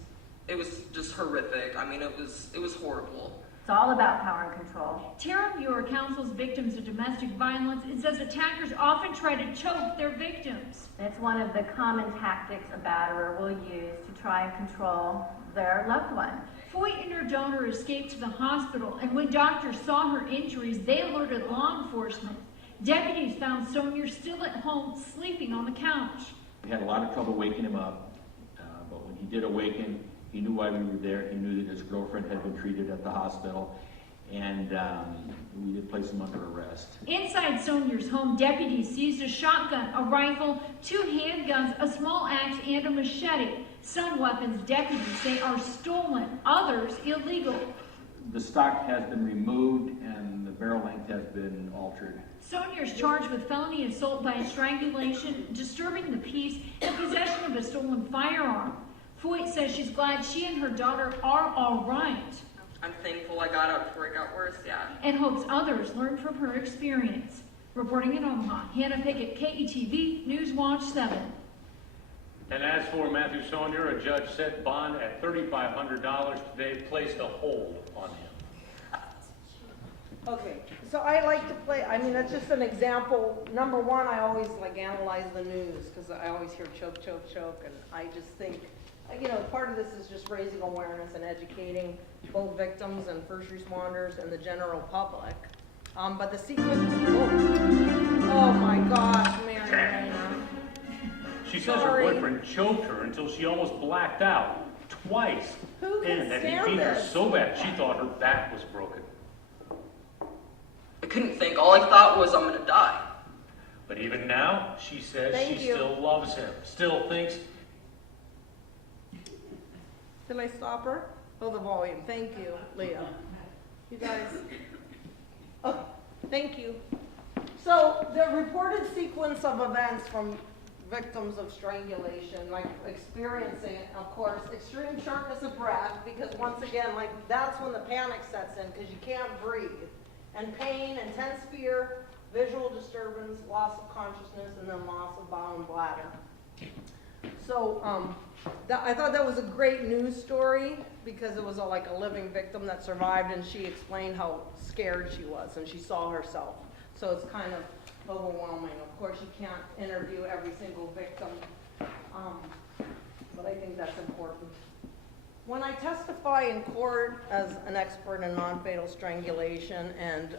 just horrific. I mean, it was horrible. It's all about power and control. Tara Muir counsels victims of domestic violence and says attackers often try to choke their victims. It's one of the common tactics a batterer will use to try and control their loved one. Foyt and her daughter escaped to the hospital, and when doctors saw her injuries, they alerted law enforcement. Deputies found Saunier still at home, sleeping on the couch. We had a lot of trouble waking him up, but when he did awaken, he knew why we were there. He knew that his girlfriend had been treated at the hospital, and we did place him under arrest. Inside Saunier's home, deputies seized a shotgun, a rifle, 2 handguns, a small axe, and a machete. Some weapons deputies say are stolen, others illegal. The stock has been removed, and barrel length has been altered. Sonia is charged with felony assault by strangulation, disturbing the peace, and possession of a stolen firearm. Foyt says she's glad she and her daughter are all right I'm thankful I got out before it got worse, yeah. and hopes others learn from her experience. Reporting in Omaha, Hannah Pickett, KETV, News Watch 7. And as for Matthew Saunier, a judge set bond at $3,500 today, placed a hold on him. Okay, so I like to play, I mean, that's just an example. Number one, I always like analyze the news because I always hear choke, choke, choke, and I just think, you know, part of this is just raising awareness and educating both victims and first responders and the general public. But the sequence, oh my gosh, Mary Elena. She says her boyfriend choked her until she almost blacked out twice. Who can And that he stand beat her this? so bad she thought her back was broken. I couldn't think. All I thought was I'm gonna die. But even now, she says Thank she you. still loves him, still thinks. Did I stop her? Oh, the volume. Thank you, Leah. You guys. Oh, thank you. So the reported sequence of events from victims of strangulation, like experiencing, of course, extreme shortness of breath, because once again, like that's when the panic sets in because you can't breathe, and pain, intense fear, visual disturbance, loss of consciousness, and then loss of bowel and bladder. So I thought that was a great news story because it was like a living victim that survived, and she explained how scared she was and she saw herself. So it's kind of overwhelming. Of course, you can't interview every single victim, but I think that's important. When I testify in court as an expert in non-fatal strangulation and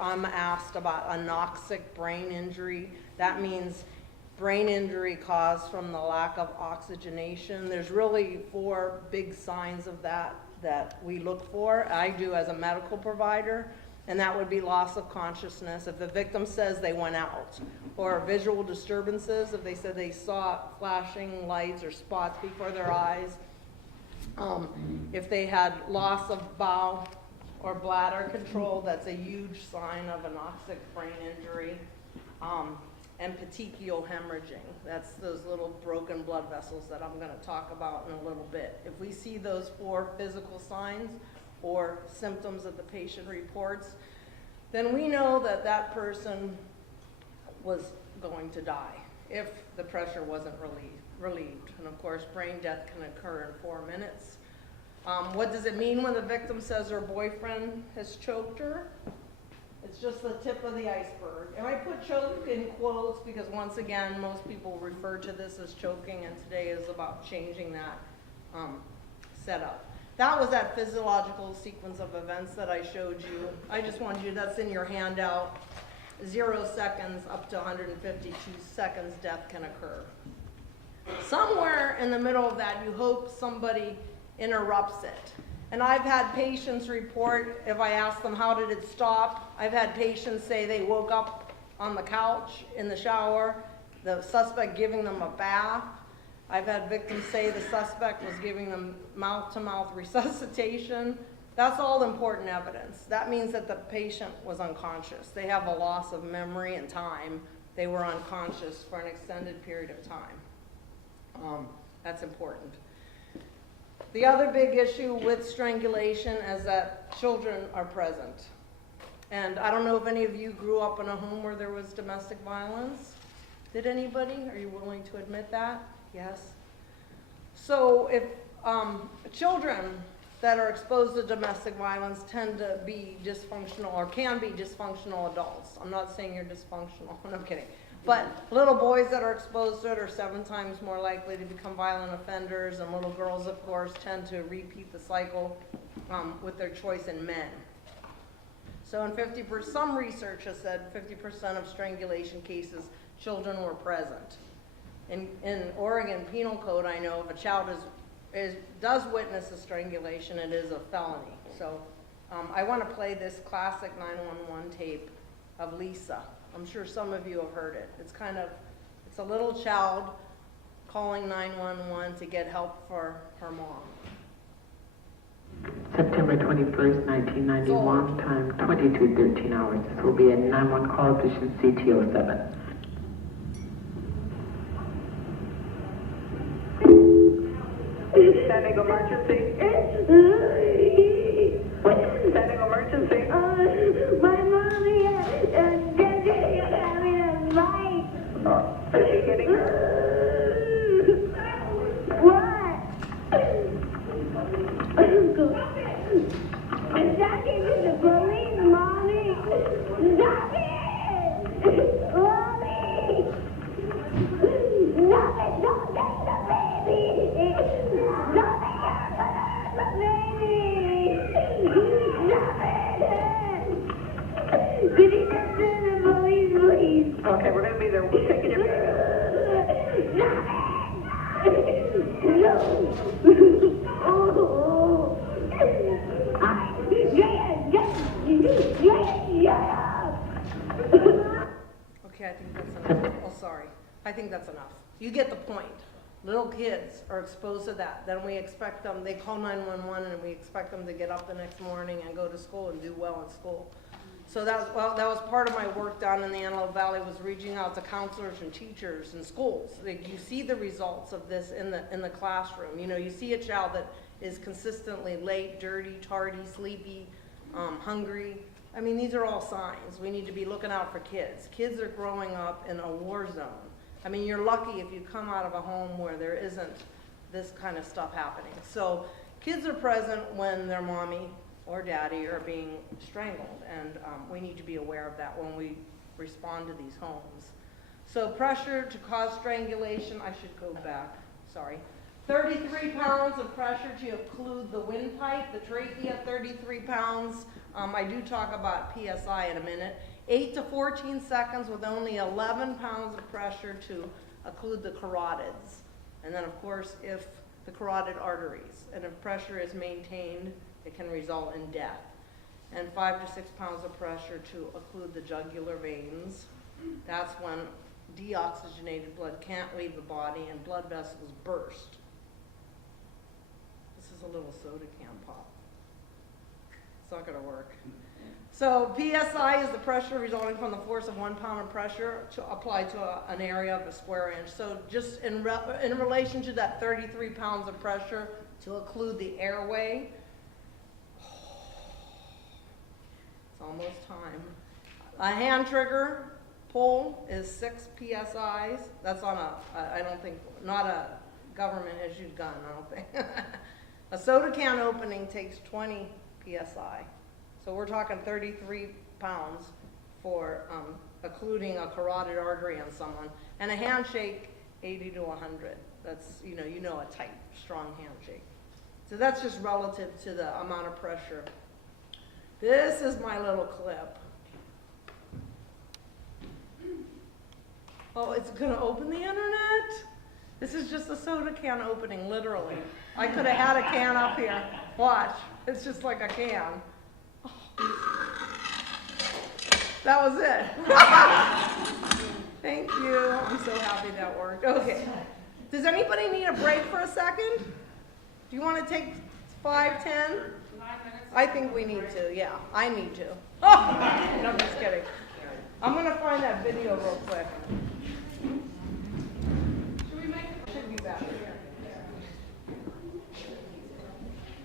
I'm asked about anoxic brain injury, that means brain injury caused from the lack of oxygenation. There's really 4 big signs of that we look for. I do as a medical provider, and that would be loss of consciousness if the victim says they went out, or visual disturbances if they said they saw flashing lights or spots before their eyes, if they had loss of bowel or bladder control, that's a huge sign of anoxic brain injury. And petechial hemorrhaging. That's those little broken blood vessels that I'm going to talk about in a little bit. If we see those 4 physical signs or symptoms that the patient reports, then we know that that person was going to die if the pressure wasn't relieved. And of course, brain death can occur in 4 minutes. What does it mean when the victim says her boyfriend has choked her? It's just the tip of the iceberg. And I put choke in quotes because once again, most people refer to this as choking, and today is about changing that setup. That was that physiological sequence of events that I showed you. I just wanted you, that's in your handout. 0 seconds up to 152 seconds death can occur. Somewhere in the middle of that, you hope somebody interrupts it. And I've had patients report, if I ask them how did it stop, I've had patients say they woke up on the couch in the shower, the suspect giving them a bath. I've had victims say the suspect was giving them mouth-to-mouth resuscitation. That's all important evidence. That means that the patient was unconscious. They have a loss of memory and time. They were unconscious for an extended period of time. That's important. The other big issue with strangulation is that children are present. And I don't know if any of you grew up in a home where there was domestic violence. Did anybody? Are you willing to admit that? Yes. So if children that are exposed to domestic violence tend to be dysfunctional or can be dysfunctional adults. I'm not saying you're dysfunctional, I'm kidding. But little boys that are exposed to it are 7 times more likely to become violent offenders, and little girls, of course, tend to repeat the cycle with their choice in men. So in some research has said 50% of strangulation cases, children were present. In Oregon Penal Code, I know if a child does witness a strangulation, it is a felony. So I want to play this classic 911 tape of Lisa. I'm sure some of you have heard it. It's a little child calling 911 to get help for her mom. September 21st, 1991, time 22:13 hours. This will be a 911 call, position CT07. Sending emergency. Sending emergency. My mommy and daddy are having a fight. Is she hitting her? What? Daddy is the police, mommy. Stop it! Mommy! Stop it! Don't take the baby! Stop it! You're gonna hurt the baby! Stop it! Could you just send the police, please? Okay, we're gonna be there. We're taking your baby. Okay, I think that's enough. Oh, sorry. I think that's enough. You get the point. Little kids are exposed to that. Then we expect them, they call 911 and we expect them to get up the next morning and go to school and do well in school. So that was part of my work down in the Antelope Valley, was reaching out to counselors and teachers in schools. Like, you see the results of this in the classroom. You know, you see a child that is consistently late, dirty, tardy, sleepy, hungry. I mean, these are all signs. We need to be looking out for kids. Kids are growing up in a war zone. I mean, you're lucky if you come out of a home where there isn't this kind of stuff happening. So kids are present when their mommy or daddy are being strangled, and we need to be aware of that when we respond to these homes. So pressure to cause strangulation, I should go back, sorry. 33 pounds of pressure to occlude the windpipe, the trachea, 33 pounds. I do talk about PSI in a minute. 8 to 14 seconds with only 11 pounds of pressure to occlude the carotids. And then, of course, if the carotid arteries, and if pressure is maintained, it can result in death. And 5 to 6 pounds of pressure to occlude the jugular veins. That's when deoxygenated blood can't leave the body and blood vessels burst. This is a little soda can pop. It's not gonna work. So PSI is the pressure resulting from the force of 1 pound of pressure applied to an area of a square inch. So just in relation to that 33 pounds of pressure to occlude the airway, it's almost time. A hand trigger pull is 6 PSIs. That's on not a government issued gun, I don't think. A soda can opening takes 20 PSI. So we're talking 33 pounds for occluding a carotid artery on someone. And a handshake, 80 to 100. That's, you know, a tight, strong handshake. So that's just relative to the amount of pressure. This is my little clip. Oh, it's gonna open the internet? This is just a soda can opening, literally. I could have had a can up here. Watch, it's just like a can. That was it. Thank you. I'm so happy that worked. Okay. Does anybody need a break for a second? Do you want to take 5, 10? 5 minutes? I think we need to. Yeah, I need to. Oh, no, I'm just kidding. I'm going to find that video real quick. Should be back here.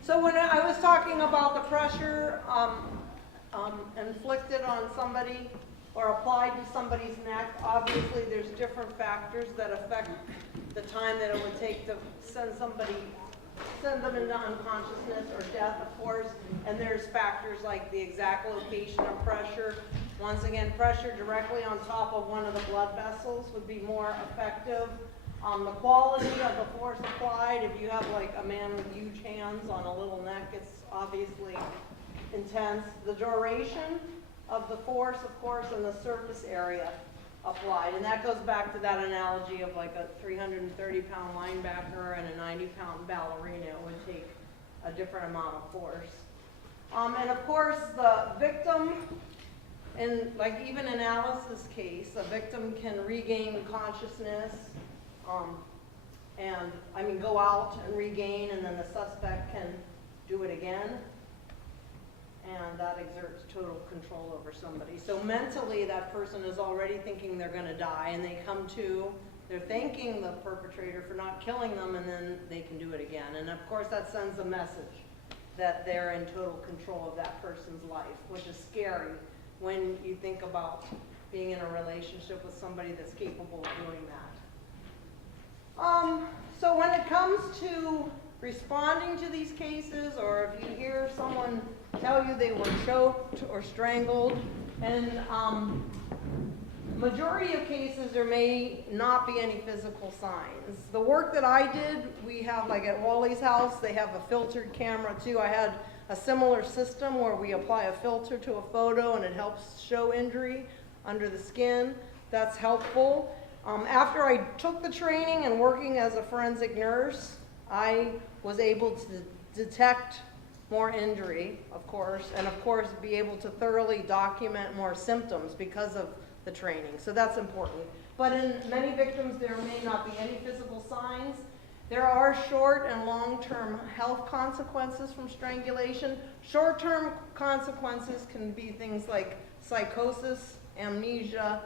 So when I was talking about the pressure inflicted on somebody or applied to somebody's neck, obviously there's different factors that affect the time that it would take to send them into unconsciousness or death, of course. And there's factors like the exact location of pressure. Once again, pressure directly on top of one of the blood vessels would be more effective. The quality of the force applied, if you have like a man with huge hands on a little neck, it's obviously intense. The duration of the force, of course, and the surface area applied. And that goes back to that analogy of like a 330-pound linebacker and a 90-pound ballerina. It would take a different amount of force. And of course, the victim, in like even in Alice's case, a victim can regain consciousness, and I mean go out and regain, and then the suspect can do it again, and that exerts total control over somebody. So mentally, that person is already thinking they're gonna die, and they come to, they're thanking the perpetrator for not killing them, and then they can do it again. And of course, that sends a message that they're in total control of that person's life, which is scary when you think about being in a relationship with somebody that's capable of doing that. So when it comes to responding to these cases, or if you hear someone tell you they were choked or strangled, and majority of cases there may not be any physical signs. The work that I did, we have, like at Wally's house, they have a filtered camera too. I had a similar system where we apply a filter to a photo and it helps show injury under the skin. That's helpful. After I took the training and working as a forensic nurse, I was able to detect more injury, of course, and of course be able to thoroughly document more symptoms because of the training. So that's important. But in many victims, there may not be any physical signs. There are short and long-term health consequences from strangulation. Short-term consequences can be things like psychosis, amnesia,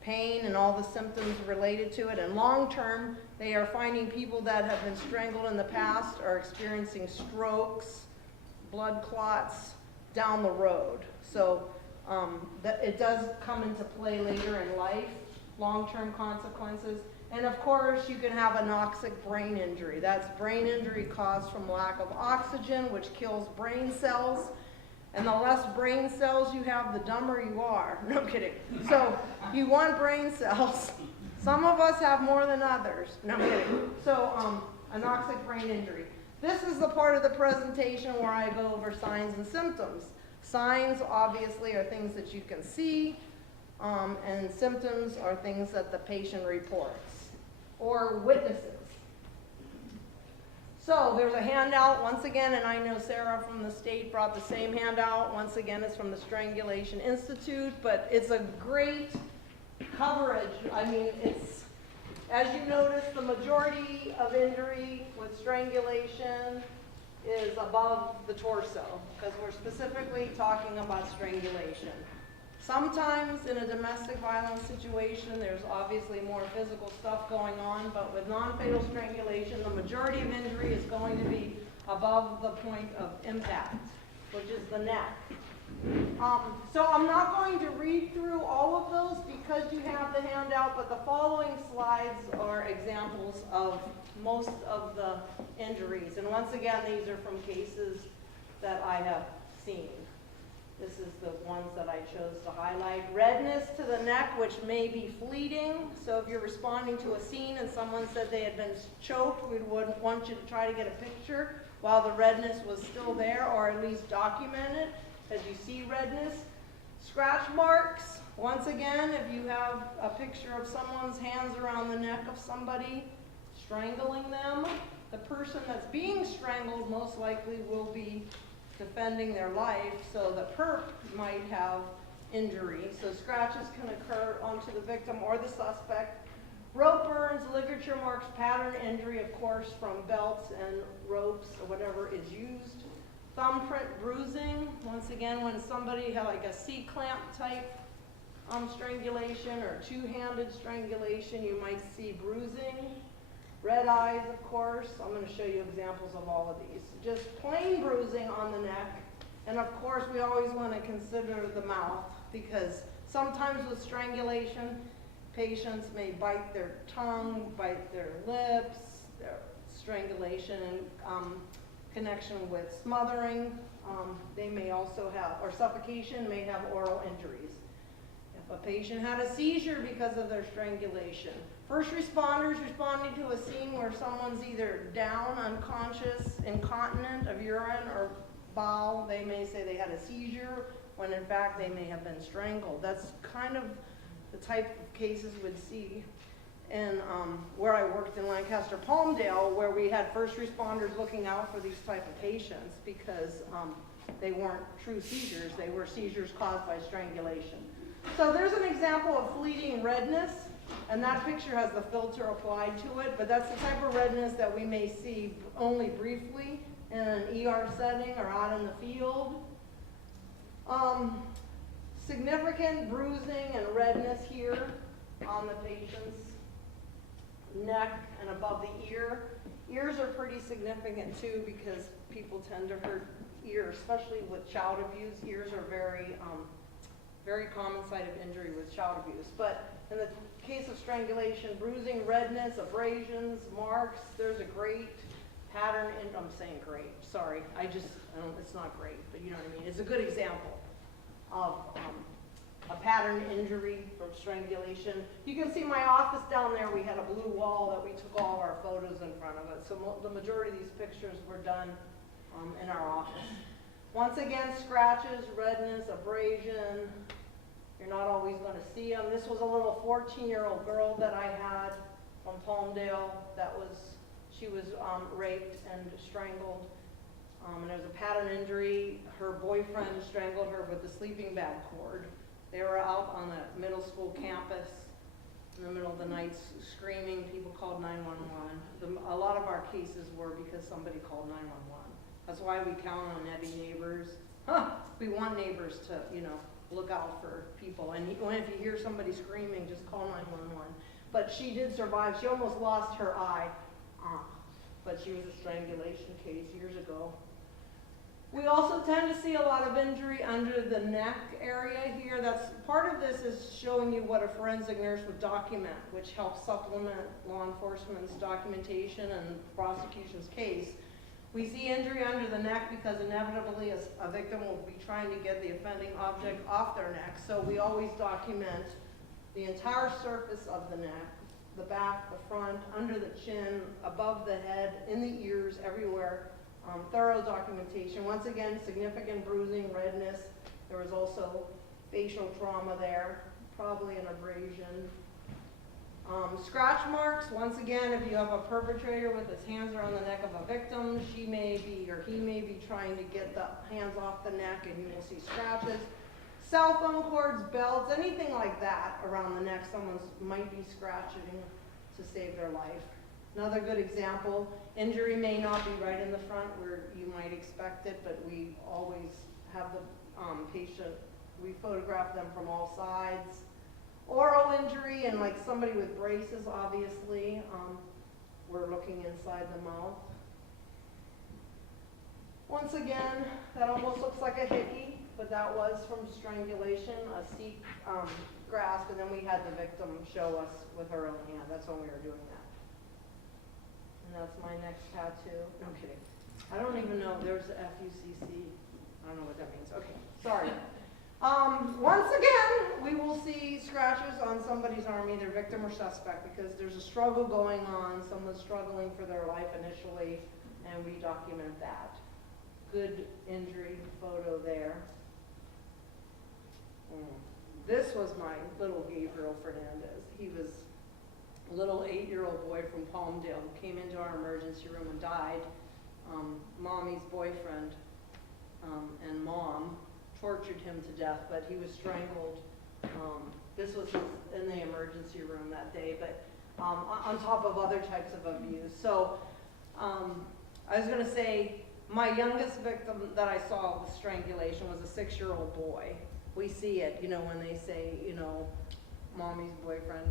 pain, and all the symptoms related to it. And long-term, they are finding people that have been strangled in the past are experiencing strokes, blood clots down the road. So that it does come into play later in life, long-term consequences. And of course, you can have anoxic brain injury. That's brain injury caused from lack of oxygen, which kills brain cells. And the less brain cells you have, the dumber you are. No, I'm kidding. So you want brain cells. Some of us have more than others. No, I'm kidding. So anoxic brain injury. This is the part of the presentation where I go over signs and symptoms. Signs, obviously, are things that you can see, and symptoms are things that the patient reports or witnesses. So there's a handout, once again, and I know Sarah from the state brought the same handout. Once again, it's from the Strangulation Institute, but it's a great coverage. I mean, it's, as you notice, the majority of injury with strangulation is above the torso, because we're specifically talking about strangulation. Sometimes in a domestic violence situation, there's obviously more physical stuff going on, but with non-fatal strangulation, the majority of injury is going to be above the point of impact, which is the neck. So I'm not going to read through all of those because you have the handout, but the following slides are examples of most of the injuries. And once again, these are from cases that I have seen. This is the ones that I chose to highlight. Redness to the neck, which may be fleeting. So if you're responding to a scene and someone said they had been choked, we would want you to try to get a picture while the redness was still there, or at least document it as you see redness. Scratch marks. Once again, if you have a picture of someone's hands around the neck of somebody, strangling them, the person that's being strangled most likely will be defending their life, so the perp might have injury. So scratches can occur onto the victim or the suspect. Rope burns, ligature marks, pattern injury, of course, from belts and ropes or whatever is used. Thumbprint bruising, once again, when somebody had like a C-clamp type strangulation or two-handed strangulation, you might see bruising. Red eyes, of course. I'm going to show you examples of all of these. Just plain bruising on the neck. And of course, we always want to consider the mouth, because sometimes with strangulation, patients may bite their tongue, bite their lips, their strangulation in connection with smothering. They may also have, or suffocation, may have oral injuries. If a patient had a seizure because of their strangulation. First responders responding to a scene where someone's either down, unconscious, incontinent of urine or bowel, they may say they had a seizure when in fact they may have been strangled. That's kind of the type of cases we'd see in where I worked in Lancaster, Palmdale, where we had first responders looking out for these type of patients because they weren't true seizures, they were seizures caused by strangulation. So there's an example of fleeting redness. And that picture has the filter applied to it, but that's the type of redness that we may see only briefly in an ER setting or out in the field. Significant bruising and redness here on the patient's neck and above the ear. Ears are pretty significant too because people tend to hurt ears, especially with child abuse. Ears are very common site of injury with child abuse. But in the case of strangulation, bruising, redness, abrasions, marks, there's a great pattern, and I'm saying great, sorry, it's not great, but you know what I mean. It's a good example of a pattern injury from strangulation. You can see my office down there, we had a blue wall that we took all of our photos in front of it. So the majority of these pictures were done in our office. Once again, scratches, redness, abrasion. You're not always going to see them. This was a little 14-year-old girl that I had from Palmdale she was raped and strangled. And there was a pattern injury. Her boyfriend strangled her with a sleeping bag cord. They were out on a middle school campus in the middle of the night screaming. People called 911. A lot of our cases were because somebody called 911. That's why we count on netty neighbors. We want neighbors to, look out for people. And if you hear somebody screaming, just call 911. But she did survive. She almost lost her eye. But she was a strangulation case years ago. We also tend to see a lot of injury under the neck area here. Part of this is showing you what a forensic nurse would document, which helps supplement law enforcement's documentation and prosecution's case. We see injury under the neck because inevitably a victim will be trying to get the offending object off their neck. So we always document the entire surface of the neck, the back, the front, under the chin, above the head, in the ears, everywhere. Thorough documentation. Once again, significant bruising, redness. There was also facial trauma there, probably an abrasion. Scratch marks. Once again, if you have a perpetrator with his hands around the neck of a victim, she may be or he may be trying to get the hands off the neck, and you will see scratches. Cell phone cords, belts, anything like that around the neck, someone might be scratching to save their life. Another good example, injury may not be right in the front where you might expect it, but we always have the patient, we photograph them from all sides. Oral injury and like somebody with braces, obviously, we're looking inside the mouth. Once again, that almost looks like a hickey, but that was from strangulation, a steep grasp, and then we had the victim show us with her own hand. That's when we were doing that. And that's my next tattoo. No, I'm kidding. I don't even know. There's the FUCC. I don't know what that means. Okay, sorry. Once again, we will see scratches on somebody's arm, either victim or suspect, because there's a struggle going on. Someone's struggling for their life initially, and we document that. Good injury photo there. This was my little Gabriel Fernandez. He was a little 8-year-old boy from Palmdale who came into our emergency room and died. Mommy's boyfriend and mom tortured him to death, but he was strangled. This was in the emergency room that day, but on top of other types of abuse. So I was going to say, my youngest victim that I saw with strangulation was a 6-year-old boy. We see it, when they say, mommy's boyfriend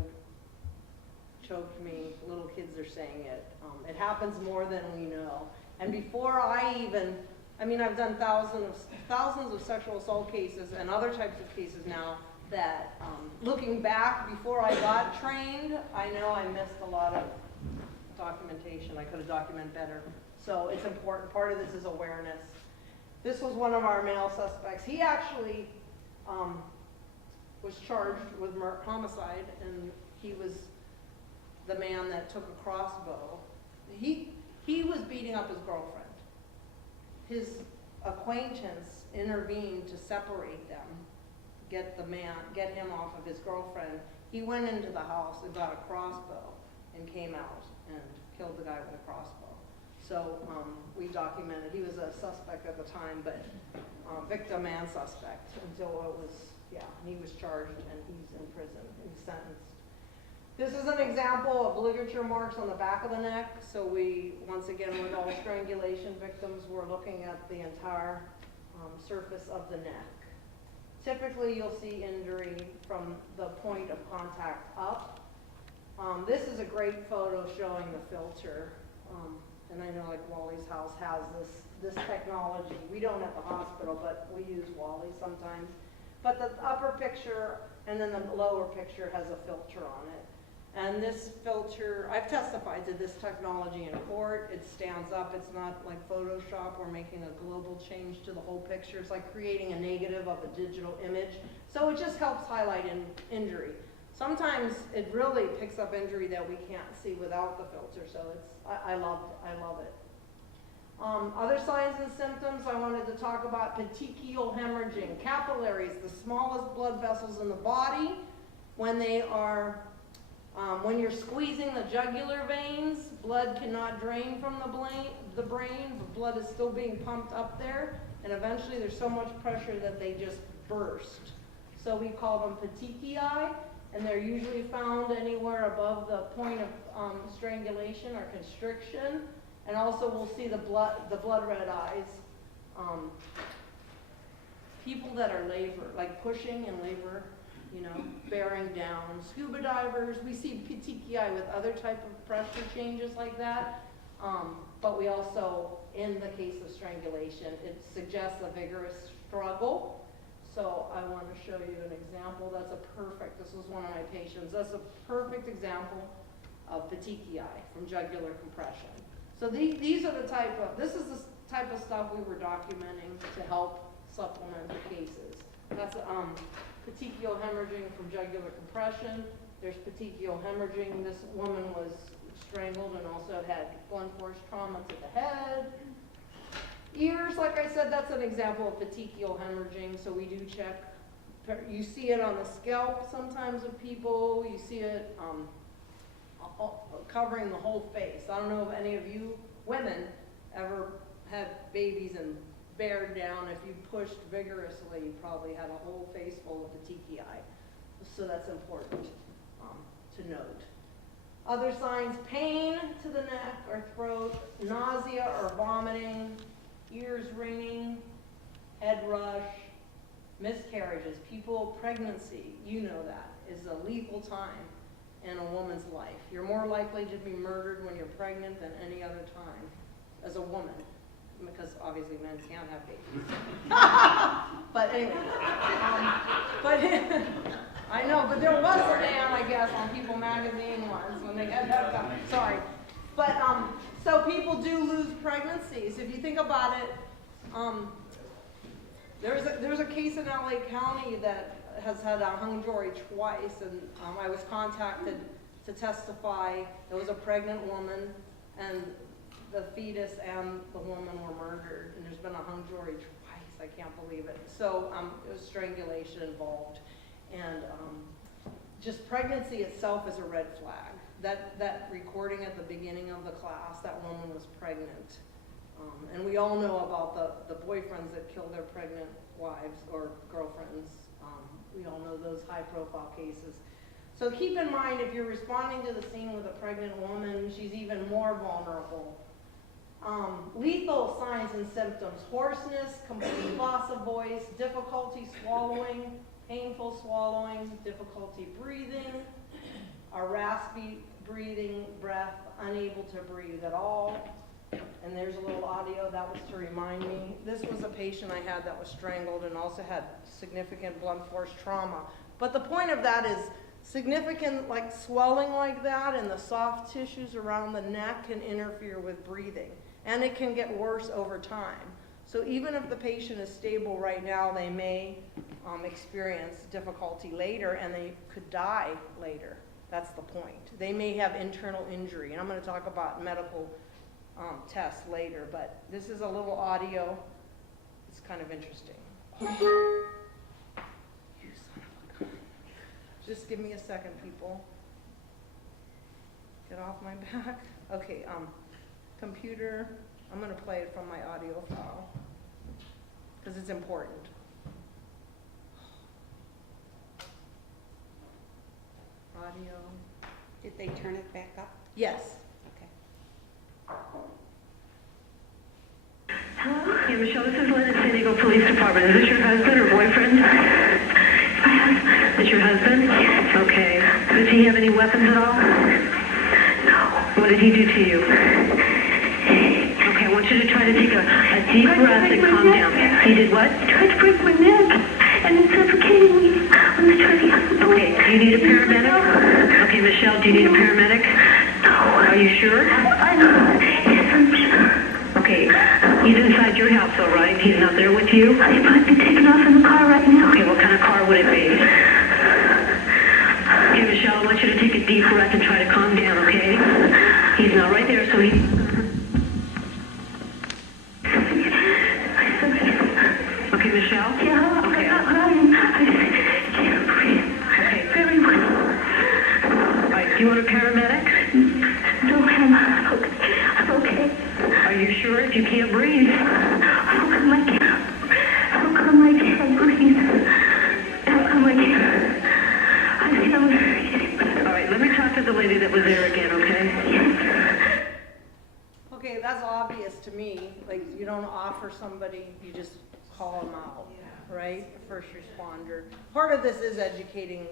choked me. Little kids are saying it. It happens more than we know. And before I've done thousands of sexual assault cases and other types of cases now that, looking back, before I got trained, I know I missed a lot of documentation. I could have documented better. So it's important. Part of this is awareness. This was one of our male suspects. He actually was charged with homicide, and he was the man that took a crossbow. He was beating up his girlfriend. His acquaintance intervened to separate them, get him off of his girlfriend. He went into the house and got a crossbow and came out and killed the guy with a crossbow. So we documented, he was a suspect at the time, but victim and suspect until he was charged and he's in prison. He's sentenced. This is an example of ligature marks on the back of the neck. So we, once again, with all strangulation victims, we're looking at the entire surface of the neck. Typically, you'll see injury from the point of contact up. This is a great photo showing the filter. And I know like Wally's house has this technology. We don't at the hospital, but we use Wally sometimes. But the upper picture and then the lower picture has a filter on it. And this filter, I've testified to this technology in court. It stands up. It's not like Photoshop or making a global change to the whole picture. It's like creating a negative of a digital image. So it just helps highlight injury. Sometimes it really picks up injury that we can't see without the filter. So I love it. Other signs and symptoms I wanted to talk about: petechial hemorrhaging. Capillaries, the smallest blood vessels in the body, when they are when you're squeezing the jugular veins, blood cannot drain from the brain, but blood is still being pumped up there, and eventually there's so much pressure that they just burst. So we call them petechiae, and they're usually found anywhere above the point of strangulation or constriction. And also we'll see the blood red eyes. People that are labor, like pushing in labor, you know, bearing down. Scuba divers, we see petechiae with other type of pressure changes like that. But we also, in the case of strangulation, it suggests a vigorous struggle. So I want to show you an example. This was one of my patients. That's a perfect example of petechiae from jugular compression. So these are the this is the type of stuff we were documenting to help supplement the cases. That's petechial hemorrhaging from jugular compression. There's petechial hemorrhaging. This woman was strangled and also had blunt force trauma to the head. Ears, like I said, that's an example of petechial hemorrhaging. So we do check. You see it on the scalp sometimes of people. You see it covering the whole face. I don't know if any of you women ever had babies and bared down. If you pushed vigorously, you probably had a whole face full of petechiae. So that's important to note. Other signs: pain to the neck or throat, nausea or vomiting, ears ringing, head rush, miscarriages. Pregnancy, you know that, is a lethal time in a woman's life. You're more likely to be murdered when you're pregnant than any other time as a woman, because obviously men can't have babies. But anyway, I know, but there was a man, I guess, on People magazine once when they had that come. Sorry. But so people do lose pregnancies. If you think about it, there's a case in LA County that has had a hung jury twice, and I was contacted to testify. It was a pregnant woman, and the fetus and the woman were murdered, and there's been a hung jury twice. I can't believe it. So it was strangulation involved, and just pregnancy itself is a red flag. That recording at the beginning of the class, that woman was pregnant. And we all know about the boyfriends that kill their pregnant wives or girlfriends. We all know those high-profile cases. So keep in mind, if you're responding to the scene with a pregnant woman, she's even more vulnerable. Lethal signs and symptoms: hoarseness, complete loss of voice, difficulty swallowing, painful swallowing, difficulty breathing, a raspy breathing, breath, unable to breathe at all. And there's a little audio that was to remind me. This was a patient I had that was strangled and also had significant blunt force trauma. But the point of that is significant, like swelling like that, and the soft tissues around the neck can interfere with breathing. And it can get worse over time. So even if the patient is stable right now, they may experience difficulty later, and they could die later. That's the point. They may have internal injury, and I'm going to talk about medical tests later, but this is a little audio. It's kind of interesting. You son of a gun. Just give me a second, people. Get off my back. Okay, computer. I'm going to play it from my audio file because it's important. Audio. Did they turn it back up? Yes. Hey, Michelle, this is Lynn at San Diego Police Department. Is this your husband or boyfriend? It's your husband? Yes. Okay. Does he have any weapons at all? No. What did he do to you? Okay, I want you to try to take a deep breath and calm down. He did what? He tried to break my neck and it's suffocating me on the tree. Okay, do you need a paramedic? Okay, Michelle, do you need a paramedic? No. Are you sure? Yes, I'm sure. Okay, he's inside your house, all right? He's not there with you? He might be taken off in the car right now. Okay, what kind of car would it be? Okay, Michelle, I want you to take a deep breath and try to calm down, okay? He's not right there, so he... Okay, Michelle? Yeah, okay. I can't breathe. Okay. Very well. All right, do you want a paramedic? No, I'm okay. Are you sure if you can't breathe? How come I can't breathe? How come I can't? I feel getting better. All right, let me talk to the lady that was there again, okay? Yes. Okay, that's obvious to me. Like, you don't offer somebody, you just call them out, right? First responder. Part of this is educating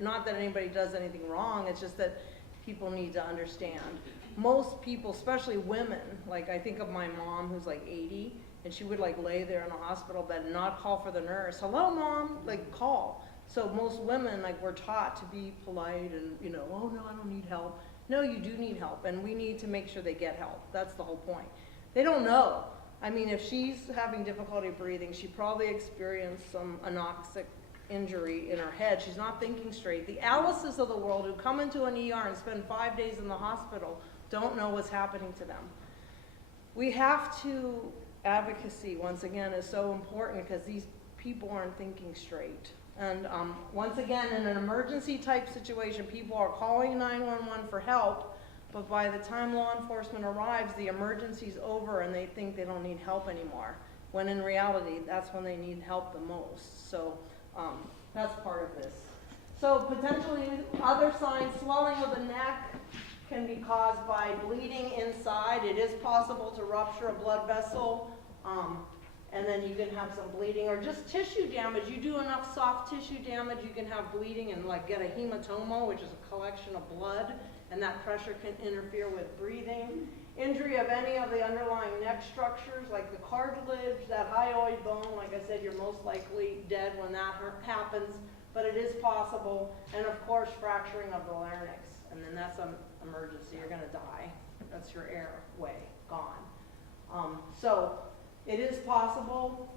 not that anybody does anything wrong, it's just that people need to understand. Most people, especially women, like I think of my mom who's like 80, and she would like lay there in a hospital bed and not call for the nurse. Hello, mom, like call. So most women, like, we're taught to be polite and, you know, oh no, I don't need help. No, you do need help, and we need to make sure they get help. That's the whole point. They don't know. I mean, if she's having difficulty breathing, she probably experienced some anoxic injury in her head. She's not thinking straight. The Alices of the world who come into an ER and spend 5 days in the hospital don't know what's happening to them. We have to, advocacy, once again, is so important because these people aren't thinking straight. And once again, in an emergency type situation, people are calling 911 for help, but by the time law enforcement arrives, the emergency's over and they think they don't need help anymore, when in reality, that's when they need help the most. So that's part of this. So potentially other signs, swelling of the neck can be caused by bleeding inside. It is possible to rupture a blood vessel, and then you can have some bleeding, or just tissue damage. You do enough soft tissue damage, you can have bleeding and like get a hematoma, which is a collection of blood, and that pressure can interfere with breathing. Injury of any of the underlying neck structures, like the cartilage, that hyoid bone, like I said, you're most likely dead when that happens, but it is possible. And of course, fracturing of the larynx, and then that's an emergency, you're gonna die. That's your airway gone. So it is possible,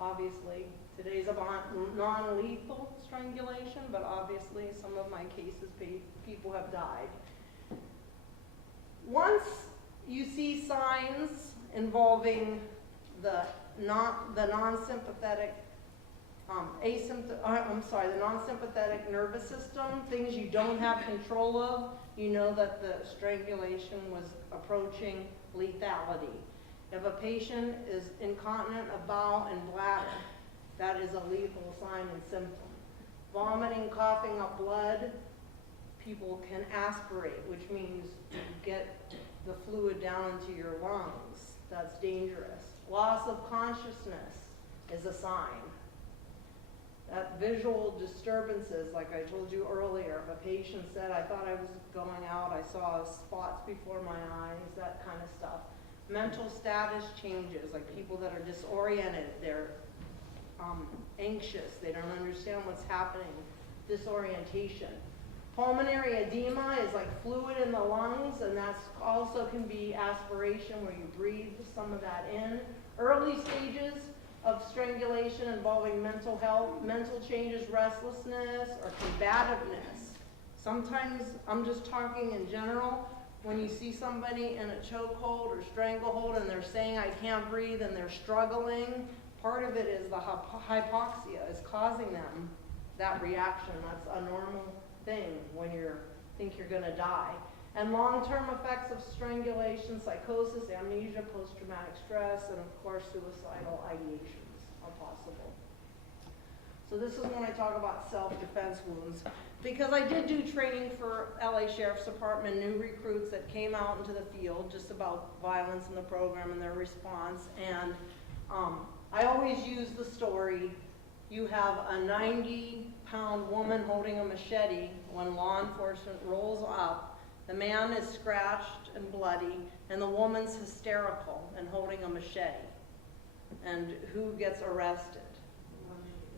obviously. Today's about non-lethal strangulation, but obviously some of my cases, people have died. Once you see signs involving the non-sympathetic, the non-sympathetic nervous system, things you don't have control of, you know that the strangulation was approaching lethality. If a patient is incontinent of bowel and bladder, that is a lethal sign and symptom. Vomiting, coughing up blood, people can aspirate, which means you get the fluid down into your lungs. That's dangerous. Loss of consciousness is a sign. That visual disturbances, like I told you earlier, if a patient said, I thought I was going out, I saw spots before my eyes, that kind of stuff. Mental status changes, like people that are disoriented, they're anxious, they don't understand what's happening, disorientation. Pulmonary edema is like fluid in the lungs, and that's also can be aspiration where you breathe some of that in. Early stages of strangulation involving mental health, mental changes, restlessness, or combativeness. Sometimes, I'm just talking in general, when you see somebody in a chokehold or stranglehold and they're saying, I can't breathe, and they're struggling, part of it is the hypoxia is causing them that reaction. That's a normal thing when you think you're gonna die. And long-term effects of strangulation, psychosis, amnesia, post-traumatic stress, and of course suicidal ideations are possible. So this is when I talk about self-defense wounds. Because I did do training for LA Sheriff's Department, new recruits that came out into the field just about violence in the program and their response. And I always use the story, you have a 90-pound woman holding a machete when law enforcement rolls up. The man is scratched and bloody, and the woman's hysterical and holding a machete. And who gets arrested?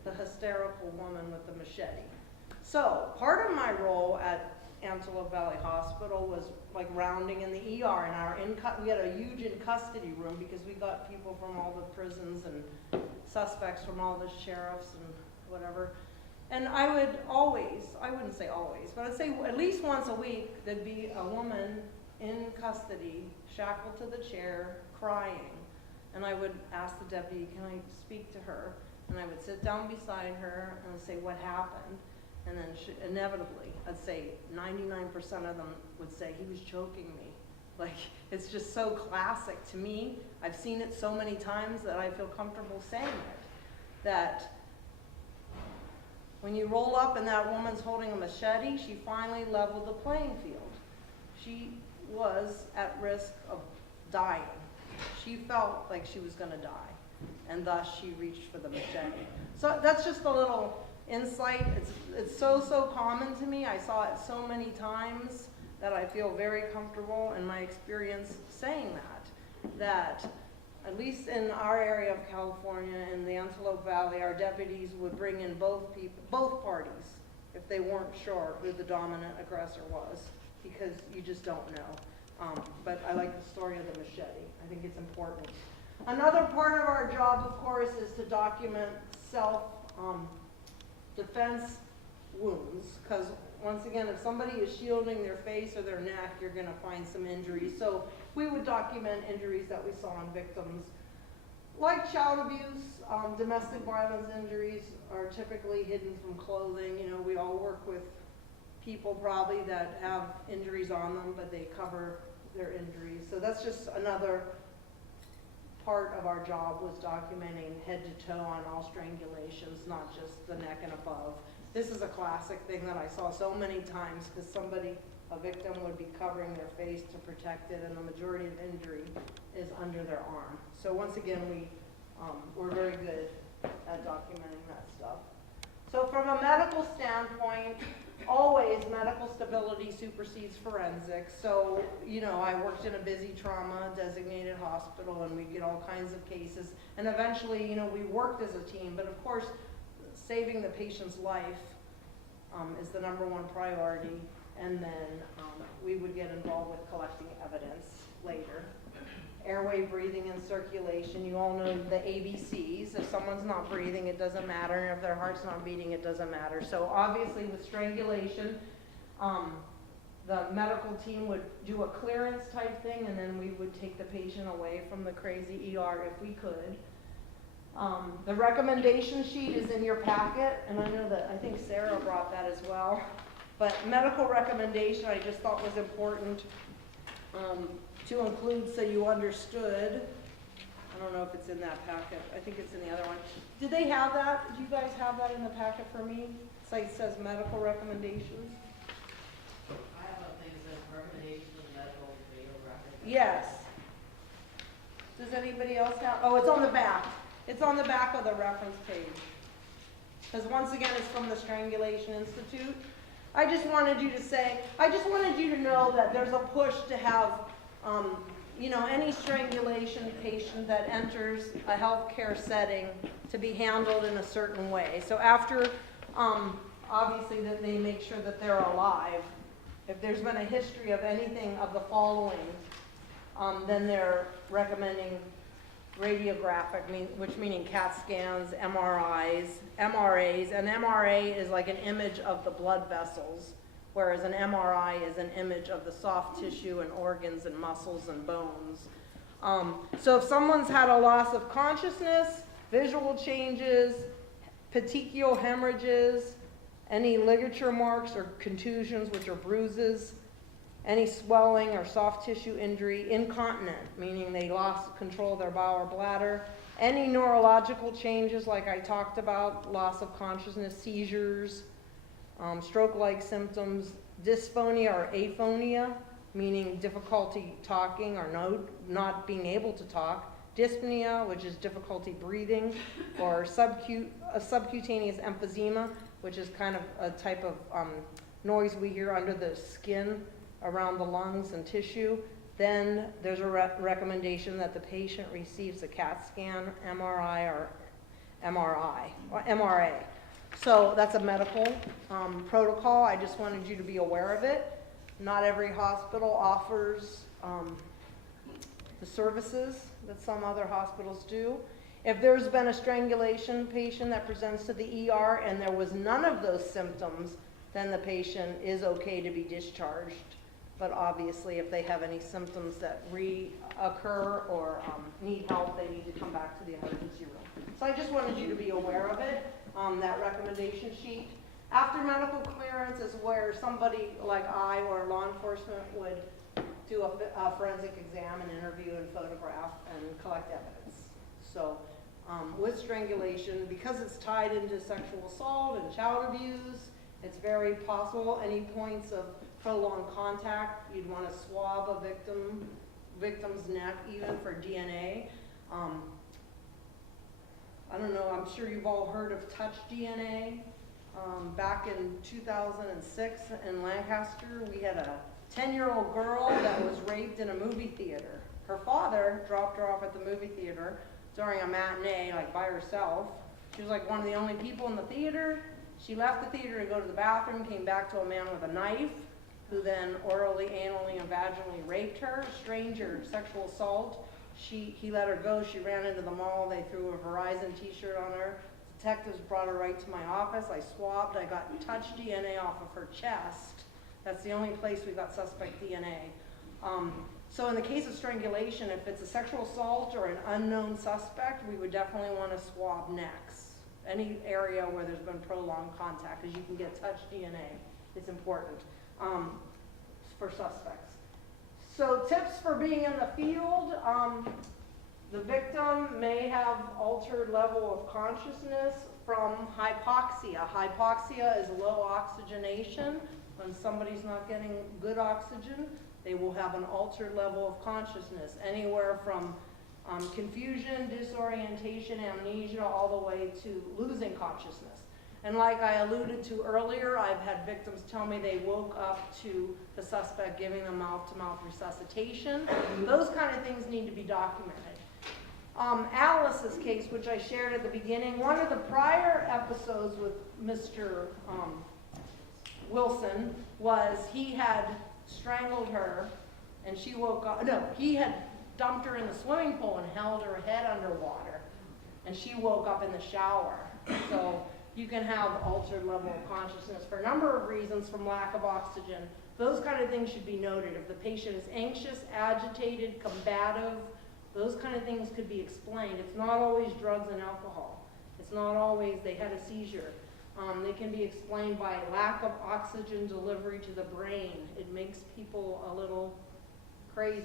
The hysterical woman with the machete. So part of my role at Antelope Valley Hospital was like rounding in the ER, and we had a huge in-custody room because we got people from all the prisons and suspects from all the sheriffs and whatever. And I would always, I wouldn't say always, but I'd say at least once a week, there'd be a woman in custody, shackled to the chair, crying. And I would ask the deputy, can I speak to her? And I would sit down beside her and say, what happened? And then inevitably, I'd say 99% of them would say, he was choking me. Like, it's just so classic to me. I've seen it so many times that I feel comfortable saying it. That when you roll up and that woman's holding a machete, she finally leveled the playing field. She was at risk of dying. She felt like she was gonna die, and thus she reached for the machete. So that's just a little insight. It's so common to me. I saw it so many times that I feel very comfortable in my experience saying that at least in our area of California, in the Antelope Valley, our deputies would bring in both parties if they weren't sure who the dominant aggressor was, because you just don't know. But I like the story of the machete. I think it's important. Another part of our job, of course, is to document self-defense wounds, because once again, if somebody is shielding their face or their neck, you're going to find some injuries. So we would document injuries that we saw in victims. Like child abuse, domestic violence injuries are typically hidden from clothing. You know, we all work with people probably that have injuries on them, but they cover their injuries. So that's just another part of our job, was documenting head to toe on all strangulations, not just the neck and above. This is a classic thing that I saw so many times, because a victim would be covering their face to protect it, and the majority of injury is under their arm. So once again, we're very good at documenting that stuff. So from a medical standpoint, always medical stability supersedes forensics. So, you know, I worked in a busy trauma designated hospital, and we get all kinds of cases. And eventually, you know, we worked as a team, but of course, saving the patient's life is the #1 priority. And then we would get involved with collecting evidence later. Airway, breathing, and circulation. You all know the ABCs. If someone's not breathing, it doesn't matter. And if their heart's not beating, it doesn't matter. So obviously with strangulation, the medical team would do a clearance type thing, and then we would take the patient away from the crazy ER if we could. The recommendation sheet is in your packet, and I know that, I think Sarah brought that as well. But medical recommendation I just thought was important to include, so you understood. I don't know if it's in that packet. I think it's in the other one. Did they have that? Did you guys have that in the packet for me? It says medical recommendations. I have a thing that says recommendation of medical radiographic. Yes. Does anybody else have? Oh, it's on the back. It's on the back of the reference page. Because once again, it's from the Strangulation Institute. I just wanted you to know that there's a push to have, you know, any strangulation patient that enters a healthcare setting to be handled in a certain way. So after, obviously, that they make sure that they're alive. If there's been a history of anything of the following, then they're recommending radiographic, which meaning CAT scans, MRIs, MRAs. An MRA is like an image of the blood vessels, whereas an MRI is an image of the soft tissue and organs and muscles and bones. So if someone's had a loss of consciousness, visual changes, petechial hemorrhages, any ligature marks or contusions, which are bruises, any swelling or soft tissue injury, incontinent, meaning they lost control of their bowel or bladder, any neurological changes like I talked about, loss of consciousness, seizures, stroke-like symptoms, dysphonia or aphonia, meaning difficulty talking or not being able to talk, dyspnea, which is difficulty breathing, or subcutaneous emphysema, which is kind of a type of noise we hear under the skin around the lungs and tissue. Then there's a recommendation that the patient receives a CAT scan, MRI, or MRA. So that's a medical protocol. I just wanted you to be aware of it. Not every hospital offers the services that some other hospitals do. If there's been a strangulation patient that presents to the ER and there was none of those symptoms, then the patient is okay to be discharged. But obviously, if they have any symptoms that reoccur or need help, they need to come back to the emergency room. So I just wanted you to be aware of it, that recommendation sheet. After medical clearance is where somebody like I or law enforcement would do a forensic exam and interview and photograph and collect evidence. So with strangulation, because it's tied into sexual assault and child abuse, it's very possible any points of prolonged contact, you'd want to swab a victim's neck even for DNA. I don't know, I'm sure you've all heard of touch DNA. Back in 2006 in Lancaster, we had a 10-year-old girl that was raped in a movie theater. Her father dropped her off at the movie theater during a matinee, like by herself. She was like one of the only people in the theater. She left the theater to go to the bathroom, came back to a man with a knife, who then orally, anally, and vaginally raped her. Stranger, sexual assault. He let her go. She ran into the mall. They threw a Verizon t-shirt on her. Detectives brought her right to my office. I swabbed. I got touch DNA off of her chest. That's the only place we got suspect DNA. So in the case of strangulation, if it's a sexual assault or an unknown suspect, we would definitely want to swab necks. Any area where there's been prolonged contact, because you can get touch DNA. It's important for suspects. So tips for being in the field. The victim may have altered level of consciousness from hypoxia. Hypoxia is low oxygenation. When somebody's not getting good oxygen, they will have an altered level of consciousness, anywhere from confusion, disorientation, amnesia, all the way to losing consciousness. And like I alluded to earlier, I've had victims tell me they woke up to the suspect giving them mouth-to-mouth resuscitation. Those kind of things need to be documented. Alice's case, which I shared at the beginning, one of the prior episodes with Mr. Wilson was he had strangled her and she woke up, no, he had dumped her in the swimming pool and held her head underwater and she woke up in the shower. So you can have altered level of consciousness for a number of reasons, from lack of oxygen. Those kind of things should be noted. If the patient is anxious, agitated, combative, those kind of things could be explained. It's not always drugs and alcohol. It's not always they had a seizure. They can be explained by lack of oxygen delivery to the brain. It makes people a little crazy.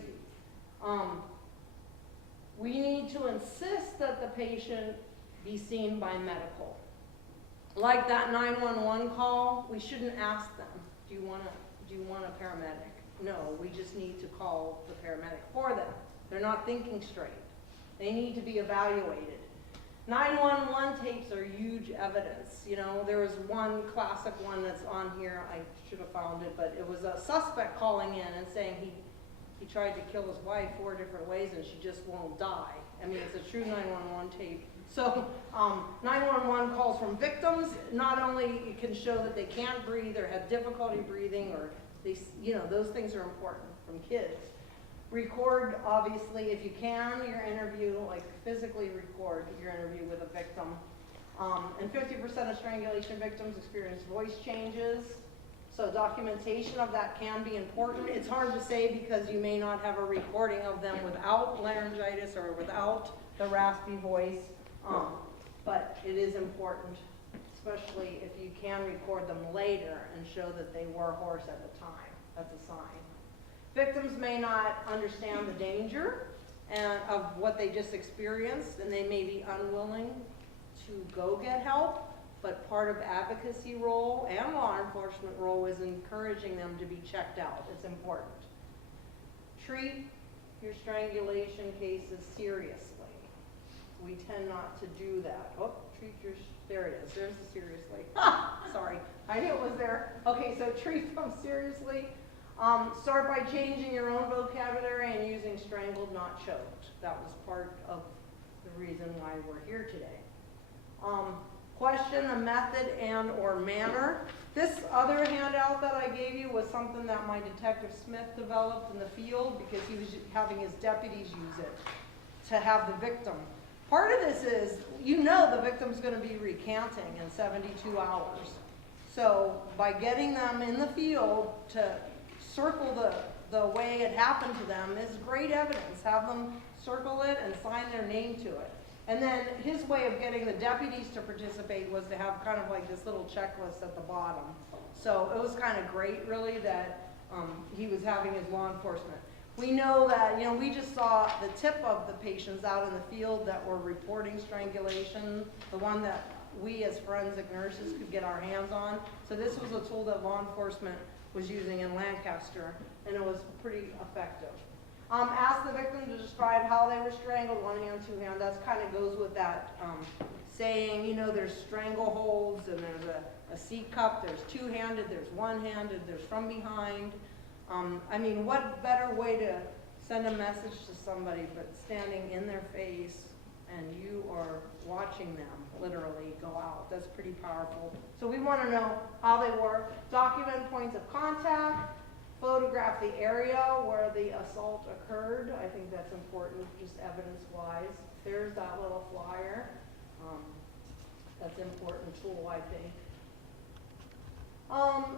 We need to insist that the patient be seen by medical. Like that 911 call, we shouldn't ask them, do you want a paramedic? No, we just need to call the paramedic for them. They're not thinking straight. They need to be evaluated. 911 tapes are huge evidence. You know, there was one classic one that's on here. I should have found it, but it was a suspect calling in and saying he tried to kill his wife 4 different ways and she just won't die. I mean, it's a true 911 tape. So 911 calls from victims, not only it can show that they can't breathe or have difficulty breathing, or they, you know, those things are important from kids. Record, obviously, if you can, your interview, like physically record your interview with a victim. And 50% of strangulation victims experience voice changes. So documentation of that can be important. It's hard to say because you may not have a recording of them without laryngitis or without the raspy voice, but it is important, especially if you can record them later and show that they were hoarse at the time. That's a sign. Victims may not understand the danger and of what they just experienced, and they may be unwilling to go get help, but part of advocacy role and law enforcement role is encouraging them to be checked out. It's important. Treat your strangulation cases seriously. We tend not to do that. Oh, there it is, there's the seriously. Sorry, I knew it was there. Okay, so treat them seriously. Start by changing your own vocabulary and using strangled, not choked. That was part of the reason why we're here today. Question the method and or manner. This other handout that I gave you was something that my Detective Smith developed in the field because he was having his deputies use it to have the victim. Part of this is, you know the victim's going to be recanting in 72 hours. So by getting them in the field to circle the way it happened to them is great evidence. Have them circle it and sign their name to it. And then his way of getting the deputies to participate was to have kind of like this little checklist at the bottom. So it was kind of great, really, that he was having his law enforcement. We know that, we just saw the tip of the patients out in the field that were reporting strangulation, the one that we as forensic nurses could get our hands on. So this was a tool that law enforcement was using in Lancaster, and it was pretty effective. Ask the victim to describe how they were strangled, one hand, two hand. That kind of goes with that saying, there's strangleholds and there's a C cup, there's two-handed, there's one-handed, there's from behind. What better way to send a message to somebody but standing in their face and you are watching them literally go out? That's pretty powerful. So we want to know how they were. Document points of contact. Photograph the area where the assault occurred. I think that's important, just evidence-wise. There's that little flyer. That's an important tool, I think.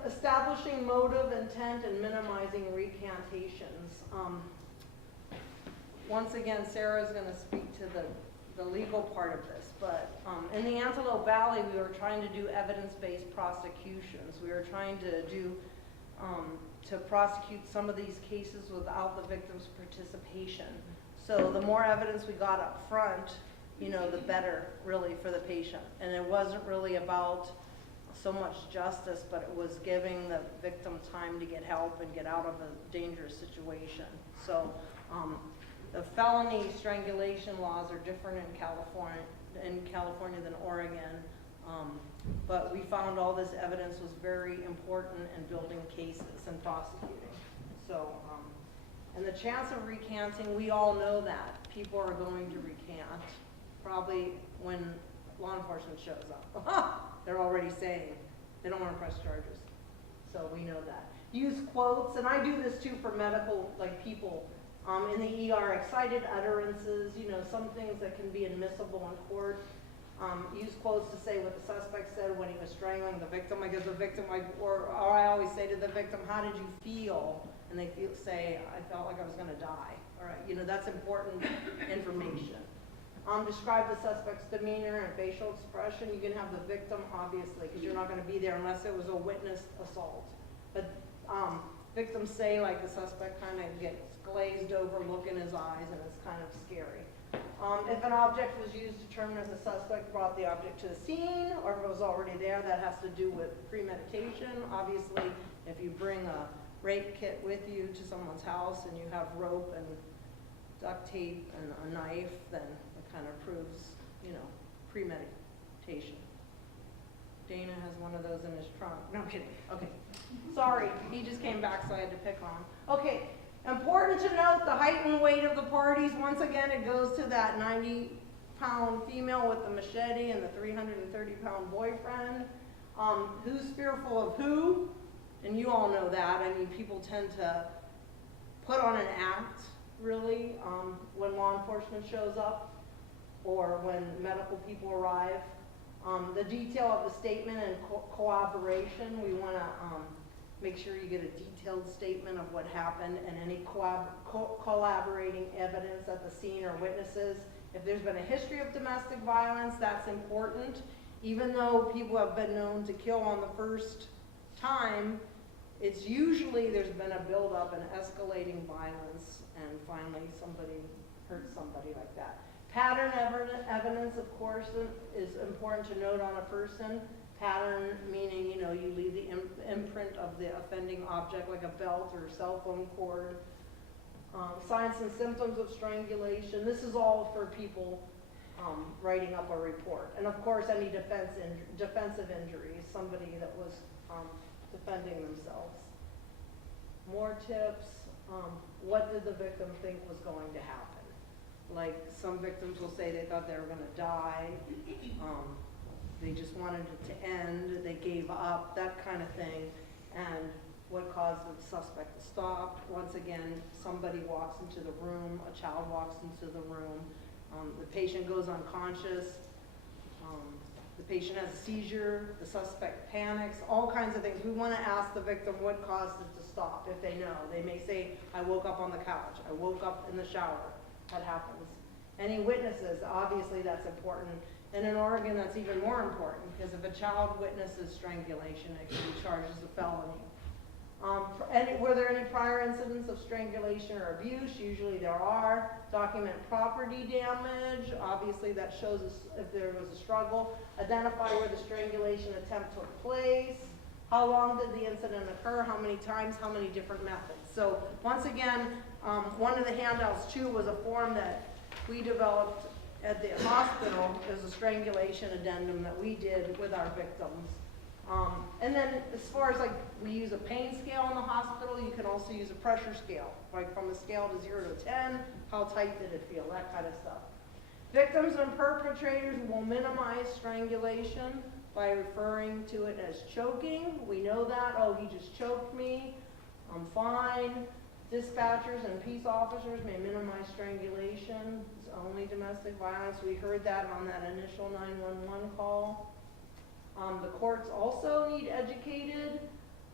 Establishing motive, intent, and minimizing recantations. Once again, Sarah's going to speak to the legal part of this, but in the Antelope Valley, we were trying to do evidence-based prosecutions. We were trying to do to prosecute some of these cases without the victim's participation. So the more evidence we got up front, the better really for the patient. And it wasn't really about so much justice, but it was giving the victim time to get help and get out of a dangerous situation. So the felony strangulation laws are different in California than Oregon. But we found all this evidence was very important in building cases and prosecuting. So, and the chance of recanting, we all know that. People are going to recant, probably when law enforcement shows up. They're already saying they don't want to press charges. So we know that. Use quotes, and I do this too for medical, people in the ER, excited utterances, some things that can be admissible in court. Use quotes to say what the suspect said when he was strangling the victim. Because the victim, or I always say to the victim, how did you feel? And they say, I felt like I was going to die. All right, that's important information. Describe the suspect's demeanor and facial expression. You can have the victim, obviously, because you're not going to be there unless it was a witnessed assault. But victims say, the suspect kind of gets glazed over look in his eyes, and it's kind of scary. If an object was used, determine if the suspect brought the object to the scene or if it was already there. That has to do with premeditation. Obviously, if you bring a rape kit with you to someone's house and you have rope and duct tape and a knife, then it kind of proves, premeditation. Dana has one of those in his trunk. No, I'm kidding. Okay. Sorry, he just came back, so I had to pick on him. Okay. Important to note the height and weight of the parties. Once again, it goes to that 90-pound female with the machete and the 330-pound boyfriend. Who's fearful of who? And you all know that. People tend to put on an act, really, when law enforcement shows up or when medical people arrive. The detail of the statement and cooperation, we want to make sure you get a detailed statement of what happened and any collaborating evidence at the scene or witnesses. If there's been a history of domestic violence, that's important. Even though people have been known to kill on the first time, It's usually there's been a buildup and escalating violence, and finally somebody hurts somebody like that. Pattern evidence, of course, is important to note on a person. Pattern meaning, you know, you leave the imprint of the offending object, like a belt or a cell phone cord. Signs and symptoms of strangulation. This is all for people writing up a report. And of course, any defensive injuries, somebody that was defending themselves. More tips. What did the victim think was going to happen? Like, some victims will say they thought they were going to die. They just wanted it to end. They gave up, that kind of thing. And what caused the suspect to stop? Once again, somebody walks into the room, a child walks into the room, the patient goes unconscious, the patient has a seizure, the suspect panics, all kinds of things. We want to ask the victim what caused it to stop, if they know. They may say, I woke up on the couch, I woke up in the shower. That happens. Any witnesses, obviously that's important. And in Oregon, that's even more important, because if a child witnesses strangulation, it can be charged as a felony. Were there any prior incidents of strangulation or abuse? Usually there are. Document property damage. Obviously that shows us if there was a struggle. Identify where the strangulation attempt took place. How long did the incident occur? How many times? How many different methods? So once again, one of the handouts too was a form that we developed at the hospital. There's a strangulation addendum that we did with our victims. And then as far as like, we use a pain scale in the hospital, you can also use a pressure scale, like from a scale to 0 to 10, how tight did it feel, that kind of stuff. Victims and perpetrators will minimize strangulation by referring to it as choking. We know that, oh, he just choked me, I'm fine. Dispatchers and peace officers may minimize strangulation. It's only domestic violence. We heard that on that initial 911 call. The courts also need educated.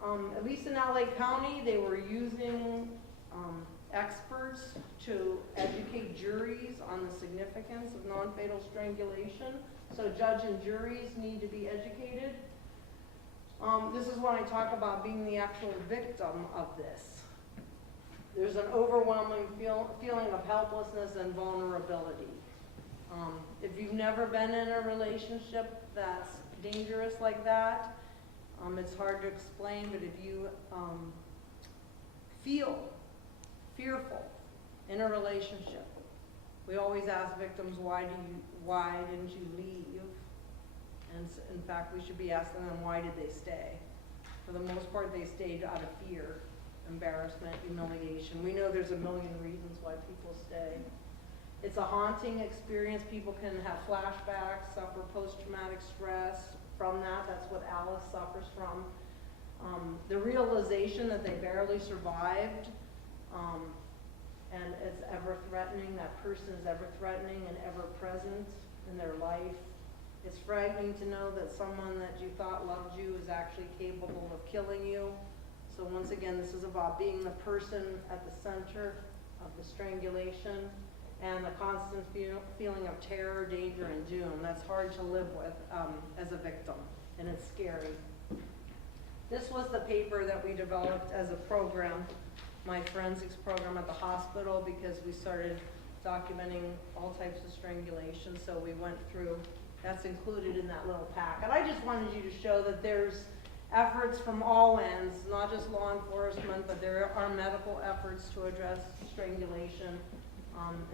At least in LA County, they were using experts to educate juries on the significance of non-fatal strangulation. So judge and juries need to be educated. This is when I talk about being the actual victim of this. There's an overwhelming feeling of helplessness and vulnerability. If you've never been in a relationship that's dangerous like that, it's hard to explain, but if you feel fearful in a relationship, we always ask victims, why didn't you leave? And in fact, we should be asking them, why did they stay? For the most part, they stayed out of fear, embarrassment, humiliation. We know there's a million reasons why people stay. It's a haunting experience. People can have flashbacks, suffer post-traumatic stress from that. That's what Alice suffers from. The realization that they barely survived, and it's ever threatening, that person is ever threatening and ever present in their life. It's frightening to know that someone that you thought loved you is actually capable of killing you. So once again, this is about being the person at the center of the strangulation, and the constant feeling of terror, danger, and doom. That's hard to live with as a victim, and it's scary. This was the paper that we developed as a program, my forensics program at the hospital, because we started documenting all types of strangulation. So we went through, that's included in that little pack. And I just wanted you to show that there's efforts from all ends, not just law enforcement, but there are medical efforts to address strangulation.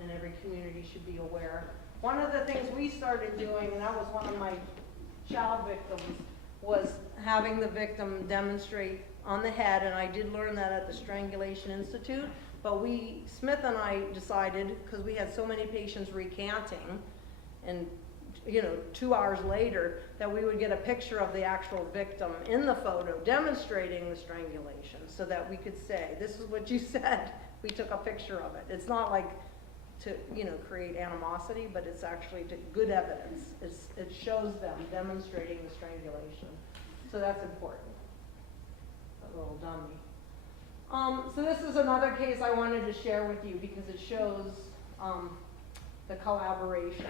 And every community should be aware. One of the things we started doing, and that was one of my child victims, was having the victim demonstrate on the head, and I did learn that at the Strangulation Institute, but Smith and I decided, because we had so many patients recanting, and 2 hours later, that we would get a picture of the actual victim in the photo demonstrating the strangulation, so that we could say, this is what you said, we took a picture of it. It's not like to create animosity, but it's actually good evidence. It shows them demonstrating the strangulation. So that's important. A little dummy. So this is another case I wanted to share with you because it shows the collaboration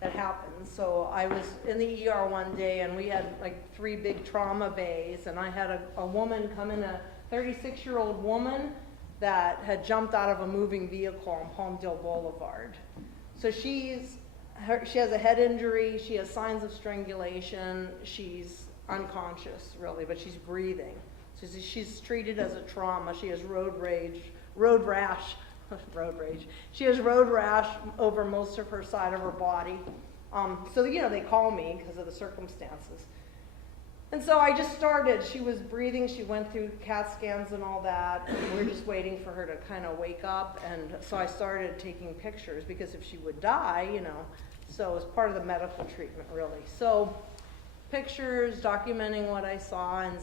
that happens. So I was in the ER one day, and we had like 3 big trauma bays, and I had a woman come in 36-year-old woman that had jumped out of a moving vehicle on Palmdale Boulevard. So she has a head injury, she has signs of strangulation, she's unconscious really, but she's breathing. So she's treated as a trauma. She has road rash. She has road rash over most of her side of her body. So, you know, they call me because of the circumstances. And so I just started. She was breathing. She went through CAT scans and all that. And we're just waiting for her to kind of wake up. And so I started taking pictures because if she would die, you know, so it was part of the medical treatment, really. So pictures, documenting what I saw and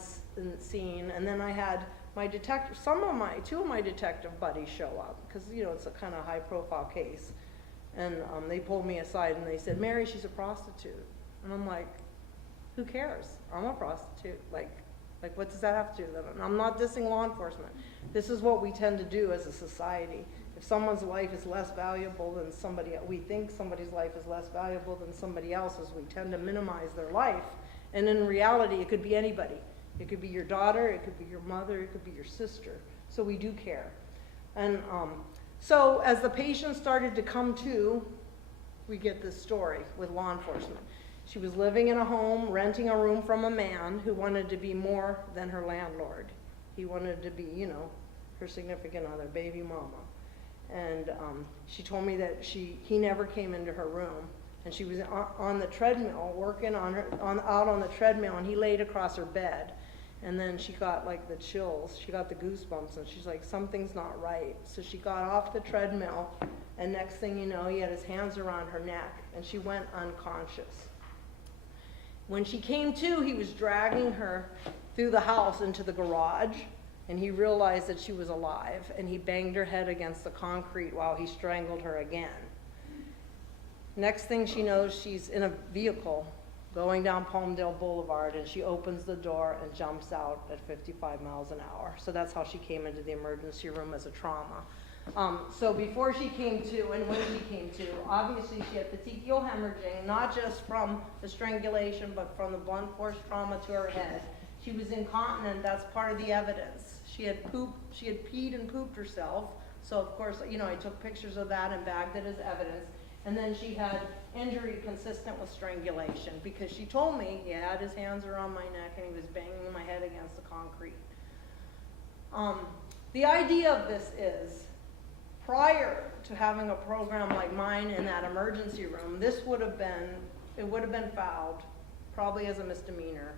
seen. And then I had my detective, two of my detective buddies show up because, you know, it's a kind of high profile case. And they pulled me aside and they said, Mary, she's a prostitute. And I'm like, who cares? I'm a prostitute. Like what does that have to do with it? And I'm not dissing law enforcement. This is what we tend to do as a society. If someone's life is less valuable than we think somebody's life is less valuable than somebody else's, we tend to minimize their life. And in reality, it could be anybody. It could be your daughter, it could be your mother, it could be your sister. So we do care. And so as the patient started to come to, we get this story with law enforcement. She was living in a home, renting a room from a man who wanted to be more than her landlord. He wanted to be, you know, her significant other, baby mama. And she told me that he never came into her room. And she was on the treadmill, working out on the treadmill, and he laid across her bed. And then she got like the chills, she got the goosebumps, and she's like, something's not right. So she got off the treadmill, and next thing you know, he had his hands around her neck, and she went unconscious. When she came to, he was dragging her through the house into the garage, and he realized that she was alive, and he banged her head against the concrete while he strangled her again. Next thing she knows, she's in a vehicle going down Palmdale Boulevard, and she opens the door and jumps out at 55 miles an hour. So that's how she came into the emergency room as a trauma. So before she came to, and when she came to, obviously she had petechial hemorrhaging, not just from the strangulation, but from the blunt force trauma to her head. She was incontinent, that's part of the evidence. She had peed and pooped herself. So of course, you know, I took pictures of that and bagged it as evidence. And then she had injury consistent with strangulation because she told me he had his hands around my neck and he was banging my head against the concrete. The idea of this is, prior to having a program like mine in that emergency room, it would have been filed probably as a misdemeanor.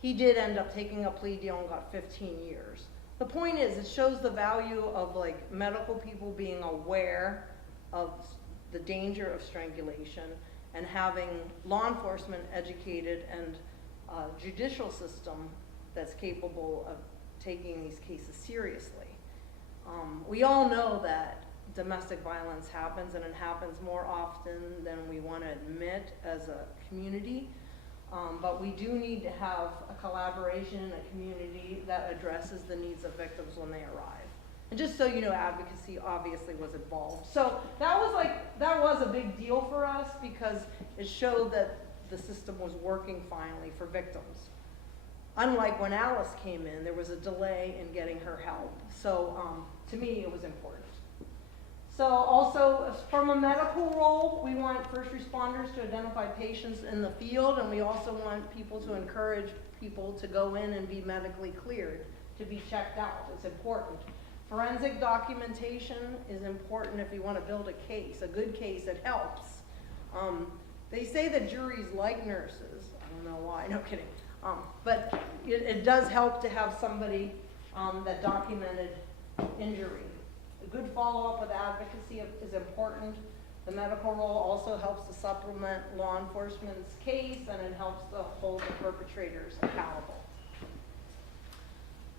He did end up taking a plea deal and got 15 years. The point is, it shows the value of like medical people being aware of the danger of strangulation and having law enforcement educated and a judicial system that's capable of taking these cases seriously. We all know that domestic violence happens, and it happens more often than we want to admit as a community. But we do need to have a collaboration in a community that addresses the needs of victims when they arrive. And just so you know, advocacy obviously was involved. So that was a big deal for us because it showed that the system was working finally for victims. Unlike when Alice came in, there was a delay in getting her help. So to me, it was important. So also, from a medical role, we want first responders to identify patients in the field, and we also want people to encourage people to go in and be medically cleared, to be checked out. It's important. Forensic documentation is important if you want to build a case, a good case. It helps. They say that juries like nurses. I don't know why, no kidding. But it does help to have somebody that documented injury. A good follow-up with advocacy is important. The medical role also helps to supplement law enforcement's case, and it helps to hold the perpetrators accountable.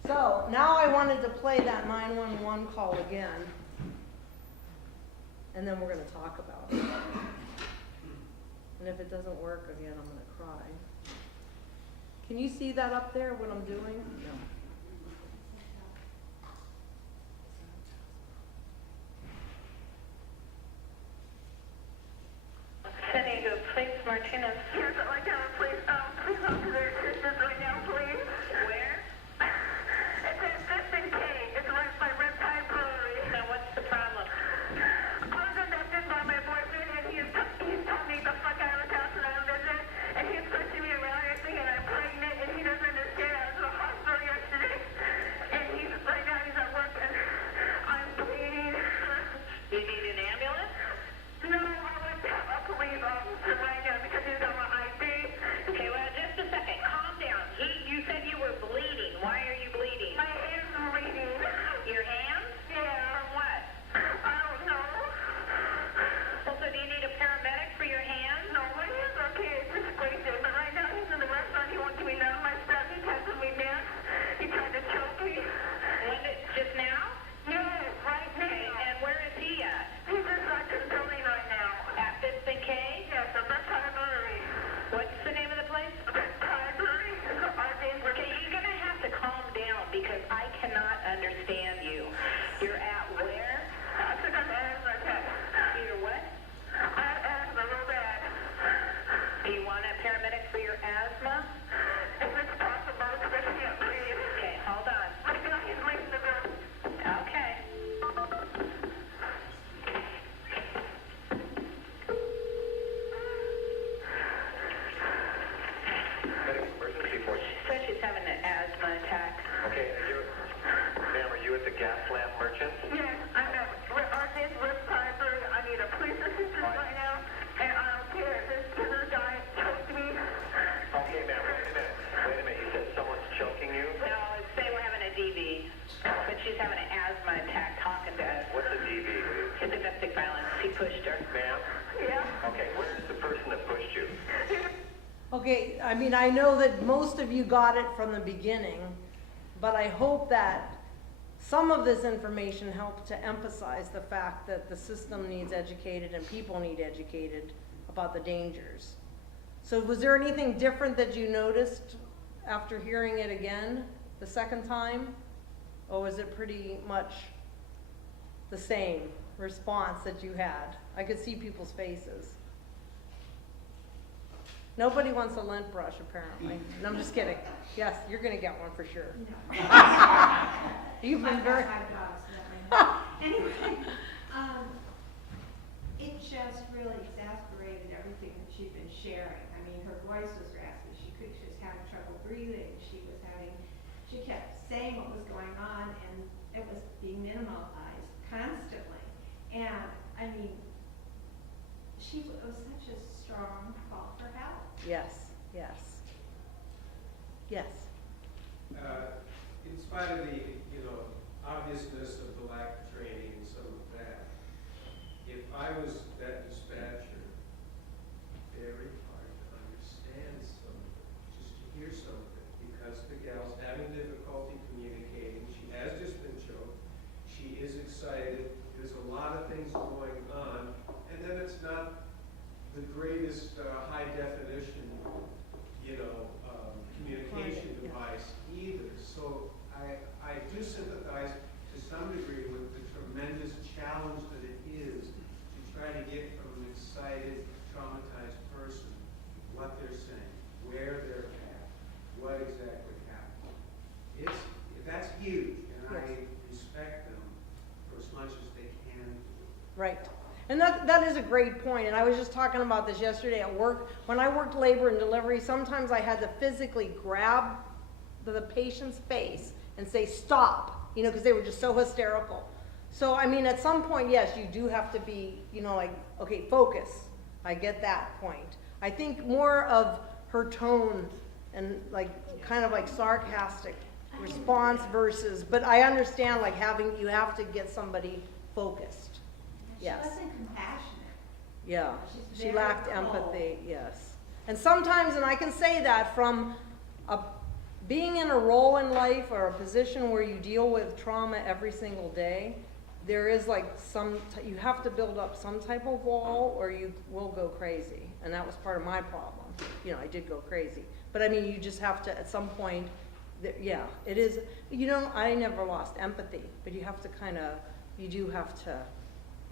So now I wanted to play that 911 call again, and then we're going to talk about it. And if it doesn't work again, I'm going to cry. Can you see that up there, what I'm doing? No. San Diego Police, Martinez. Yes, I'd like to have a police officer assist us right now, please. Where? It's in asthma attack talking to us. What's a DV? It's domestic violence. He pushed her. Ma'am? Yeah. Okay, where's the person that pushed you? Okay, I mean, I know that most of you got it from the beginning, but I hope that some of this information helped to emphasize the fact that the system needs educated and people need educated about the dangers. So was there anything different that you noticed after hearing it again the second time? Or was it pretty much the same response that you had? I could see people's faces. Nobody wants a lint brush, apparently. No, I'm just kidding. Yes, you're gonna get one for sure. You've been very... Anyway, it just really exasperated everything that she'd been sharing. I mean, her voice was raspy. She was having trouble breathing. She kept saying what was going on, and it was being minimalized constantly. And I mean, it was such a strong call for help. Yes, yes. Yes. In spite of the, obviousness of the lack of training and some of that, if I was that dispatcher, very hard to understand some of it, just to hear some of it, because the gal's having difficulty communicating. She has just been choked. She is excited. There's a lot of things going on, and then it's not the greatest high definition, communication device either. So I do sympathize to some degree with the tremendous challenge that it is to try to get from an excited, traumatized person what they're saying, where they're at, what exactly happened. That's huge, and I respect them for as much as they can do. Right. And that is a great point. And I was just talking about this yesterday at work. When I worked labor and delivery, sometimes I had to physically grab the patient's face and say, stop, because they were just so hysterical. So, I mean, at some point, yes, you do have to be, okay, focus. I get that point. I think more of her tone and kind of sarcastic response versus, but I understand you have to get somebody focused. Yes. She wasn't compassionate. Yeah, She's she very lacked cold. empathy, yes. And sometimes, and I can say that from being in a role in life or a position where you deal with trauma every single day, there is you have to build up some type of wall or you will go crazy. And that was part of my problem. I did go crazy. But I mean, you just have to, at some point, yeah, it is, I never lost empathy, but you have to you do have to,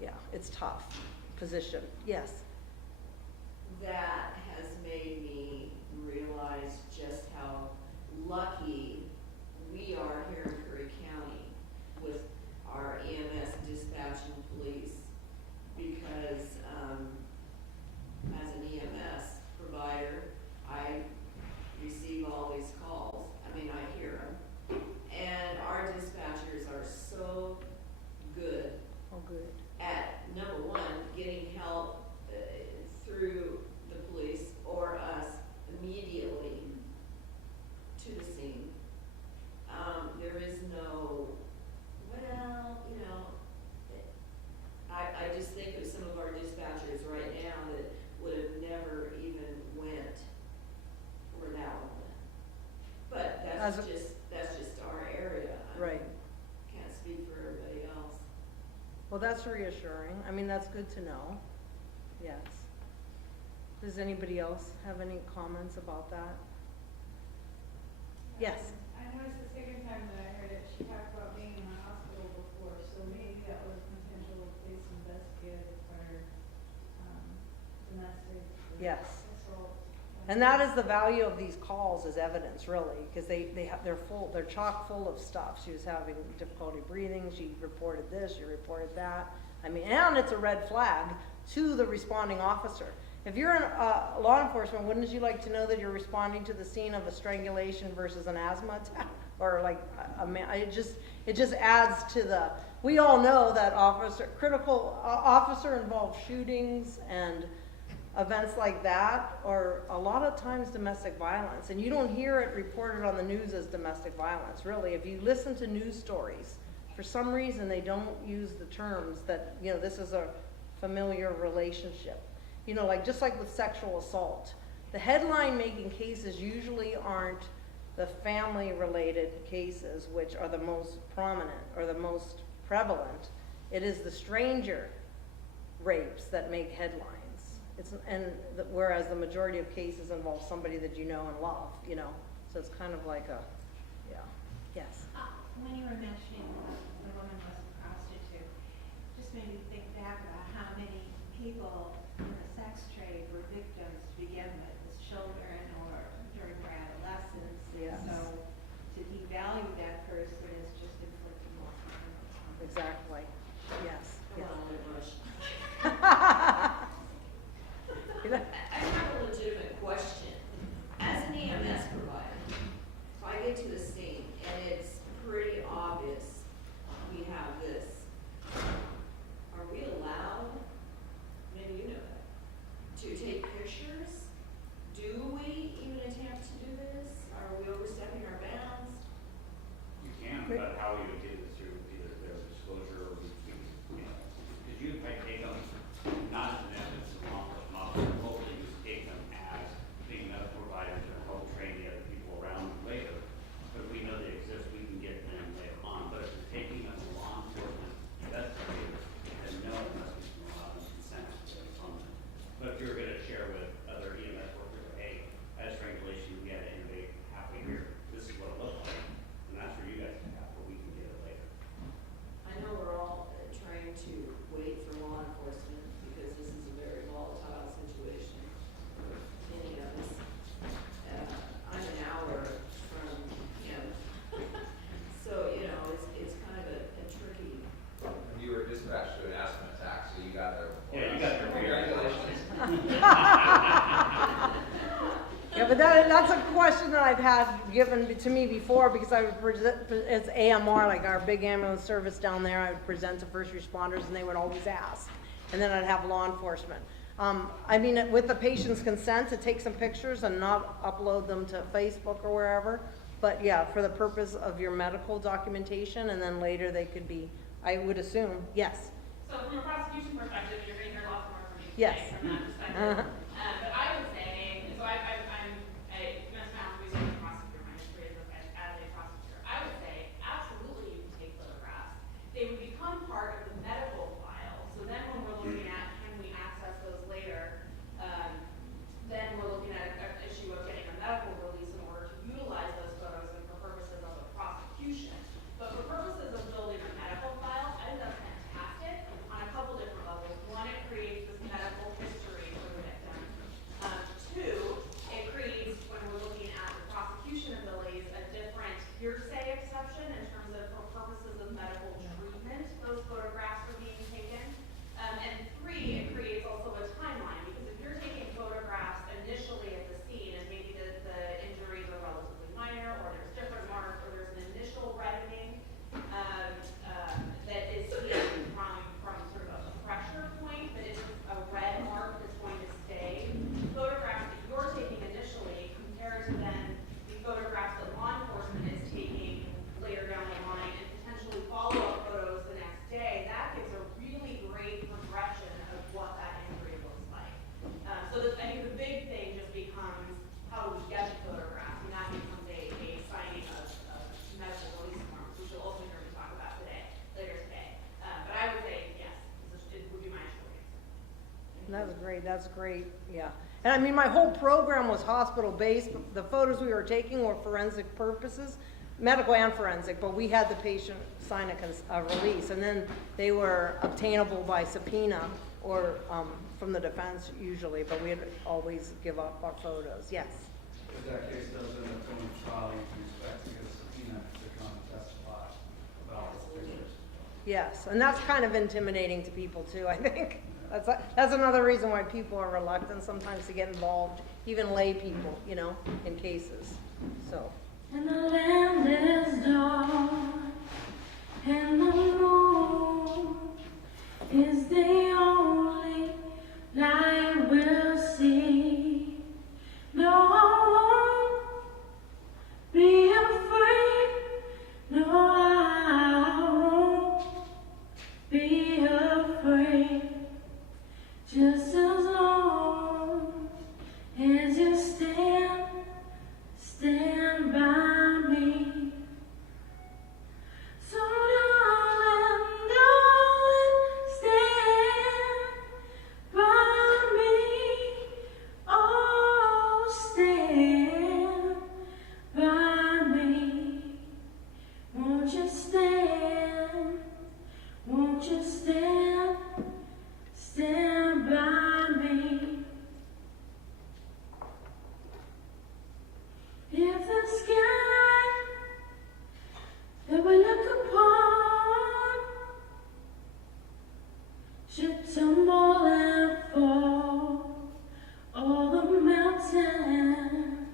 yeah, it's tough position. Yes. That has made me realize just how lucky we are here in Curry County with our EMS dispatch and police, because as an EMS provider, I receive all these calls. I mean, I hear them, and our dispatchers are so good. Oh, good. At number one, getting help through the police or us immediately to the scene. There is no, I just think of some of our dispatchers right now that would have never even went where that one went. But that's just our area. Right. Can't speak for everybody else. Well, that's reassuring. I mean, that's good to know. Yes. Does anybody else have any comments about that? Yes. I noticed the second time that I heard it, she talked about being in the hospital before, so maybe that was potential case investigated for domestic Yes. assault. And that is the value of these calls as evidence, really, because they're chock full of stuff. She was having difficulty breathing. She reported this. She reported that. I mean, and it's a red flag to the responding officer. If you're in law enforcement, wouldn't you like to know that you're responding to the scene of a strangulation versus an asthma attack, or it just adds to the. We all know that officer involved shootings and events like that, or a lot of times domestic violence, and you don't hear it reported on the news as domestic violence, really. If you listen to news stories, for some reason, they don't use the terms that, you know, this is a familiar relationship. You know, like, just like with sexual assault, the headline-making cases usually aren't the family-related cases, which are the most prominent or the most prevalent. It is the stranger rapes that make headlines. Whereas the majority of cases involve somebody that you know and love, you know. So it's kind of like a, yeah, yes. When you were mentioning the woman was a prostitute, just made me think back about how many people in the sex trade were victims to begin with, as children or during their adolescence. Yes. So to devalue that person is just inflicting more harm. Exactly, yes. Come yes. on, Lynn Rush. You know, I have a legitimate question. As an EMS provider, if I get to the scene and it's pretty obvious we have this, are we allowed, maybe you know that, to take pictures? Do we even attempt to do this? Are we overstepping our bounds? You can, but how we would do this through either their disclosure or you know, because you might take them, not as an evidence of law enforcement officer, hopefully you take them as being medical providers or help train the other people around later. But if we know they exist, we can get them later on. But if you're taking them to law enforcement investigators, then no, it must be some law and consent from them. But if you're gonna share with other EMS workers, hey, as strangulation, we had to innovate halfway here, this is what it looked like, and that's for you guys to have, but we can get it later. I know we're all trying to wait for law enforcement because this is a very volatile situation for many of us. I'm an hour from him. So, you know, it's kind of a tricky. You were dispatched to an asthma attack, so you got there before. Yeah, you got there. Congratulations. Yeah, but that's a question that I've had given to me before, because I would present, it's AMR, like our big ambulance service down there, I would present to first responders and they would always ask. And then I'd have law enforcement. I mean, with the patient's consent, to take some pictures and not upload them to Facebook or wherever. But yeah, for the purpose of your medical documentation, and then later they could be, I would assume, yes. So from a prosecution perspective, you're going to hear lots more from me Yes. today from that perspective. But I would say, so I'm a U.S. Mountain Research prosecutor, my history is as a prosecutor. I would say, absolutely you can take photographs. They would become part of the medical file. So then when we're looking at, can we access those later, then we're looking at an issue of getting a medical release in order to utilize those photos and for purposes of a prosecution. But for purposes of building a medical file, I think that's fantastic on a couple different levels. One, it creates this medical history for the victim. Two, it creates, when we're looking at the prosecution abilities, a different hearsay exception in terms of for purposes of medical treatment, those photographs are being taken. And three, it creates also a timeline, because if you're taking photographs initially at the scene and maybe the injuries are relatively minor, or there's different marks, or there's an initial reddening that is seen from sort of a pressure point, that is a red mark that's going to stay. Photographs that you're taking initially compared to then the photographs that law enforcement is taking later down the line and potentially follow-up photos the next day, that gives a really great progression of what that injury looks like. So I think the big thing just becomes, how do we get the photographs? And that becomes a signing of medical release forms, which you'll also hear me talk about later today. But I would say, yes, it would be my short answer. That's great, that's great, yeah. And I mean, my whole program was hospital-based. The photos we were taking were forensic purposes, medical and forensic, but we had the patient sign a release, and then they were obtainable by subpoena or from the defense usually, but we'd always give up our photos, yes. If that case does end up going to trial, you can expect to get a subpoena to come and testify about the pictures. Yes, and that's kind of intimidating to people too, I think. That's another reason why people are reluctant sometimes to get involved, even lay people, you know, in cases, so. And the land is dark, and the moon is the only light we'll see. No, I won't be afraid. No, I won't Won't you stand by me? If the sky that we look upon should tumble and fall, all the mountains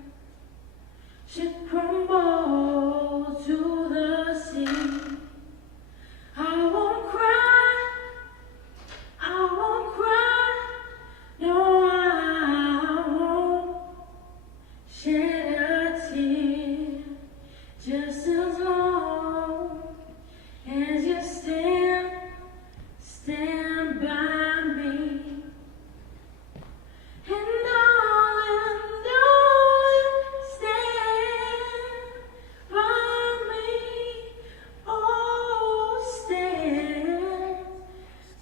should crumble to the sea, I won't cry, I won't cry, no, I won't shed a tear, just as long as you stand by me. And darling, stand by me. Oh, stand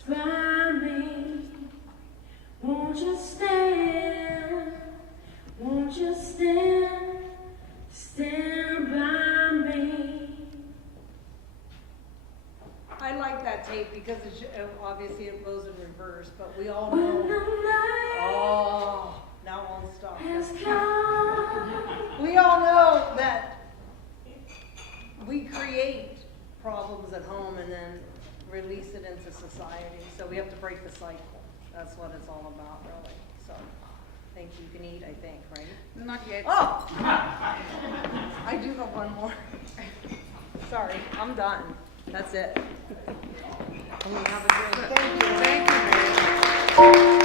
by me. Won't you stand? Won't you stand by me? I like that tape because obviously it goes in reverse, but we all know. Oh, now it won't stop. We all know that we create problems at home and then release it into society. So we have to break the cycle. That's what it's all about, really. So, I think you can eat, I think, right? Not yet. Oh! I do have one more. Sorry, I'm done. That's it. And we have a drink. Thank you. Thank you, babe.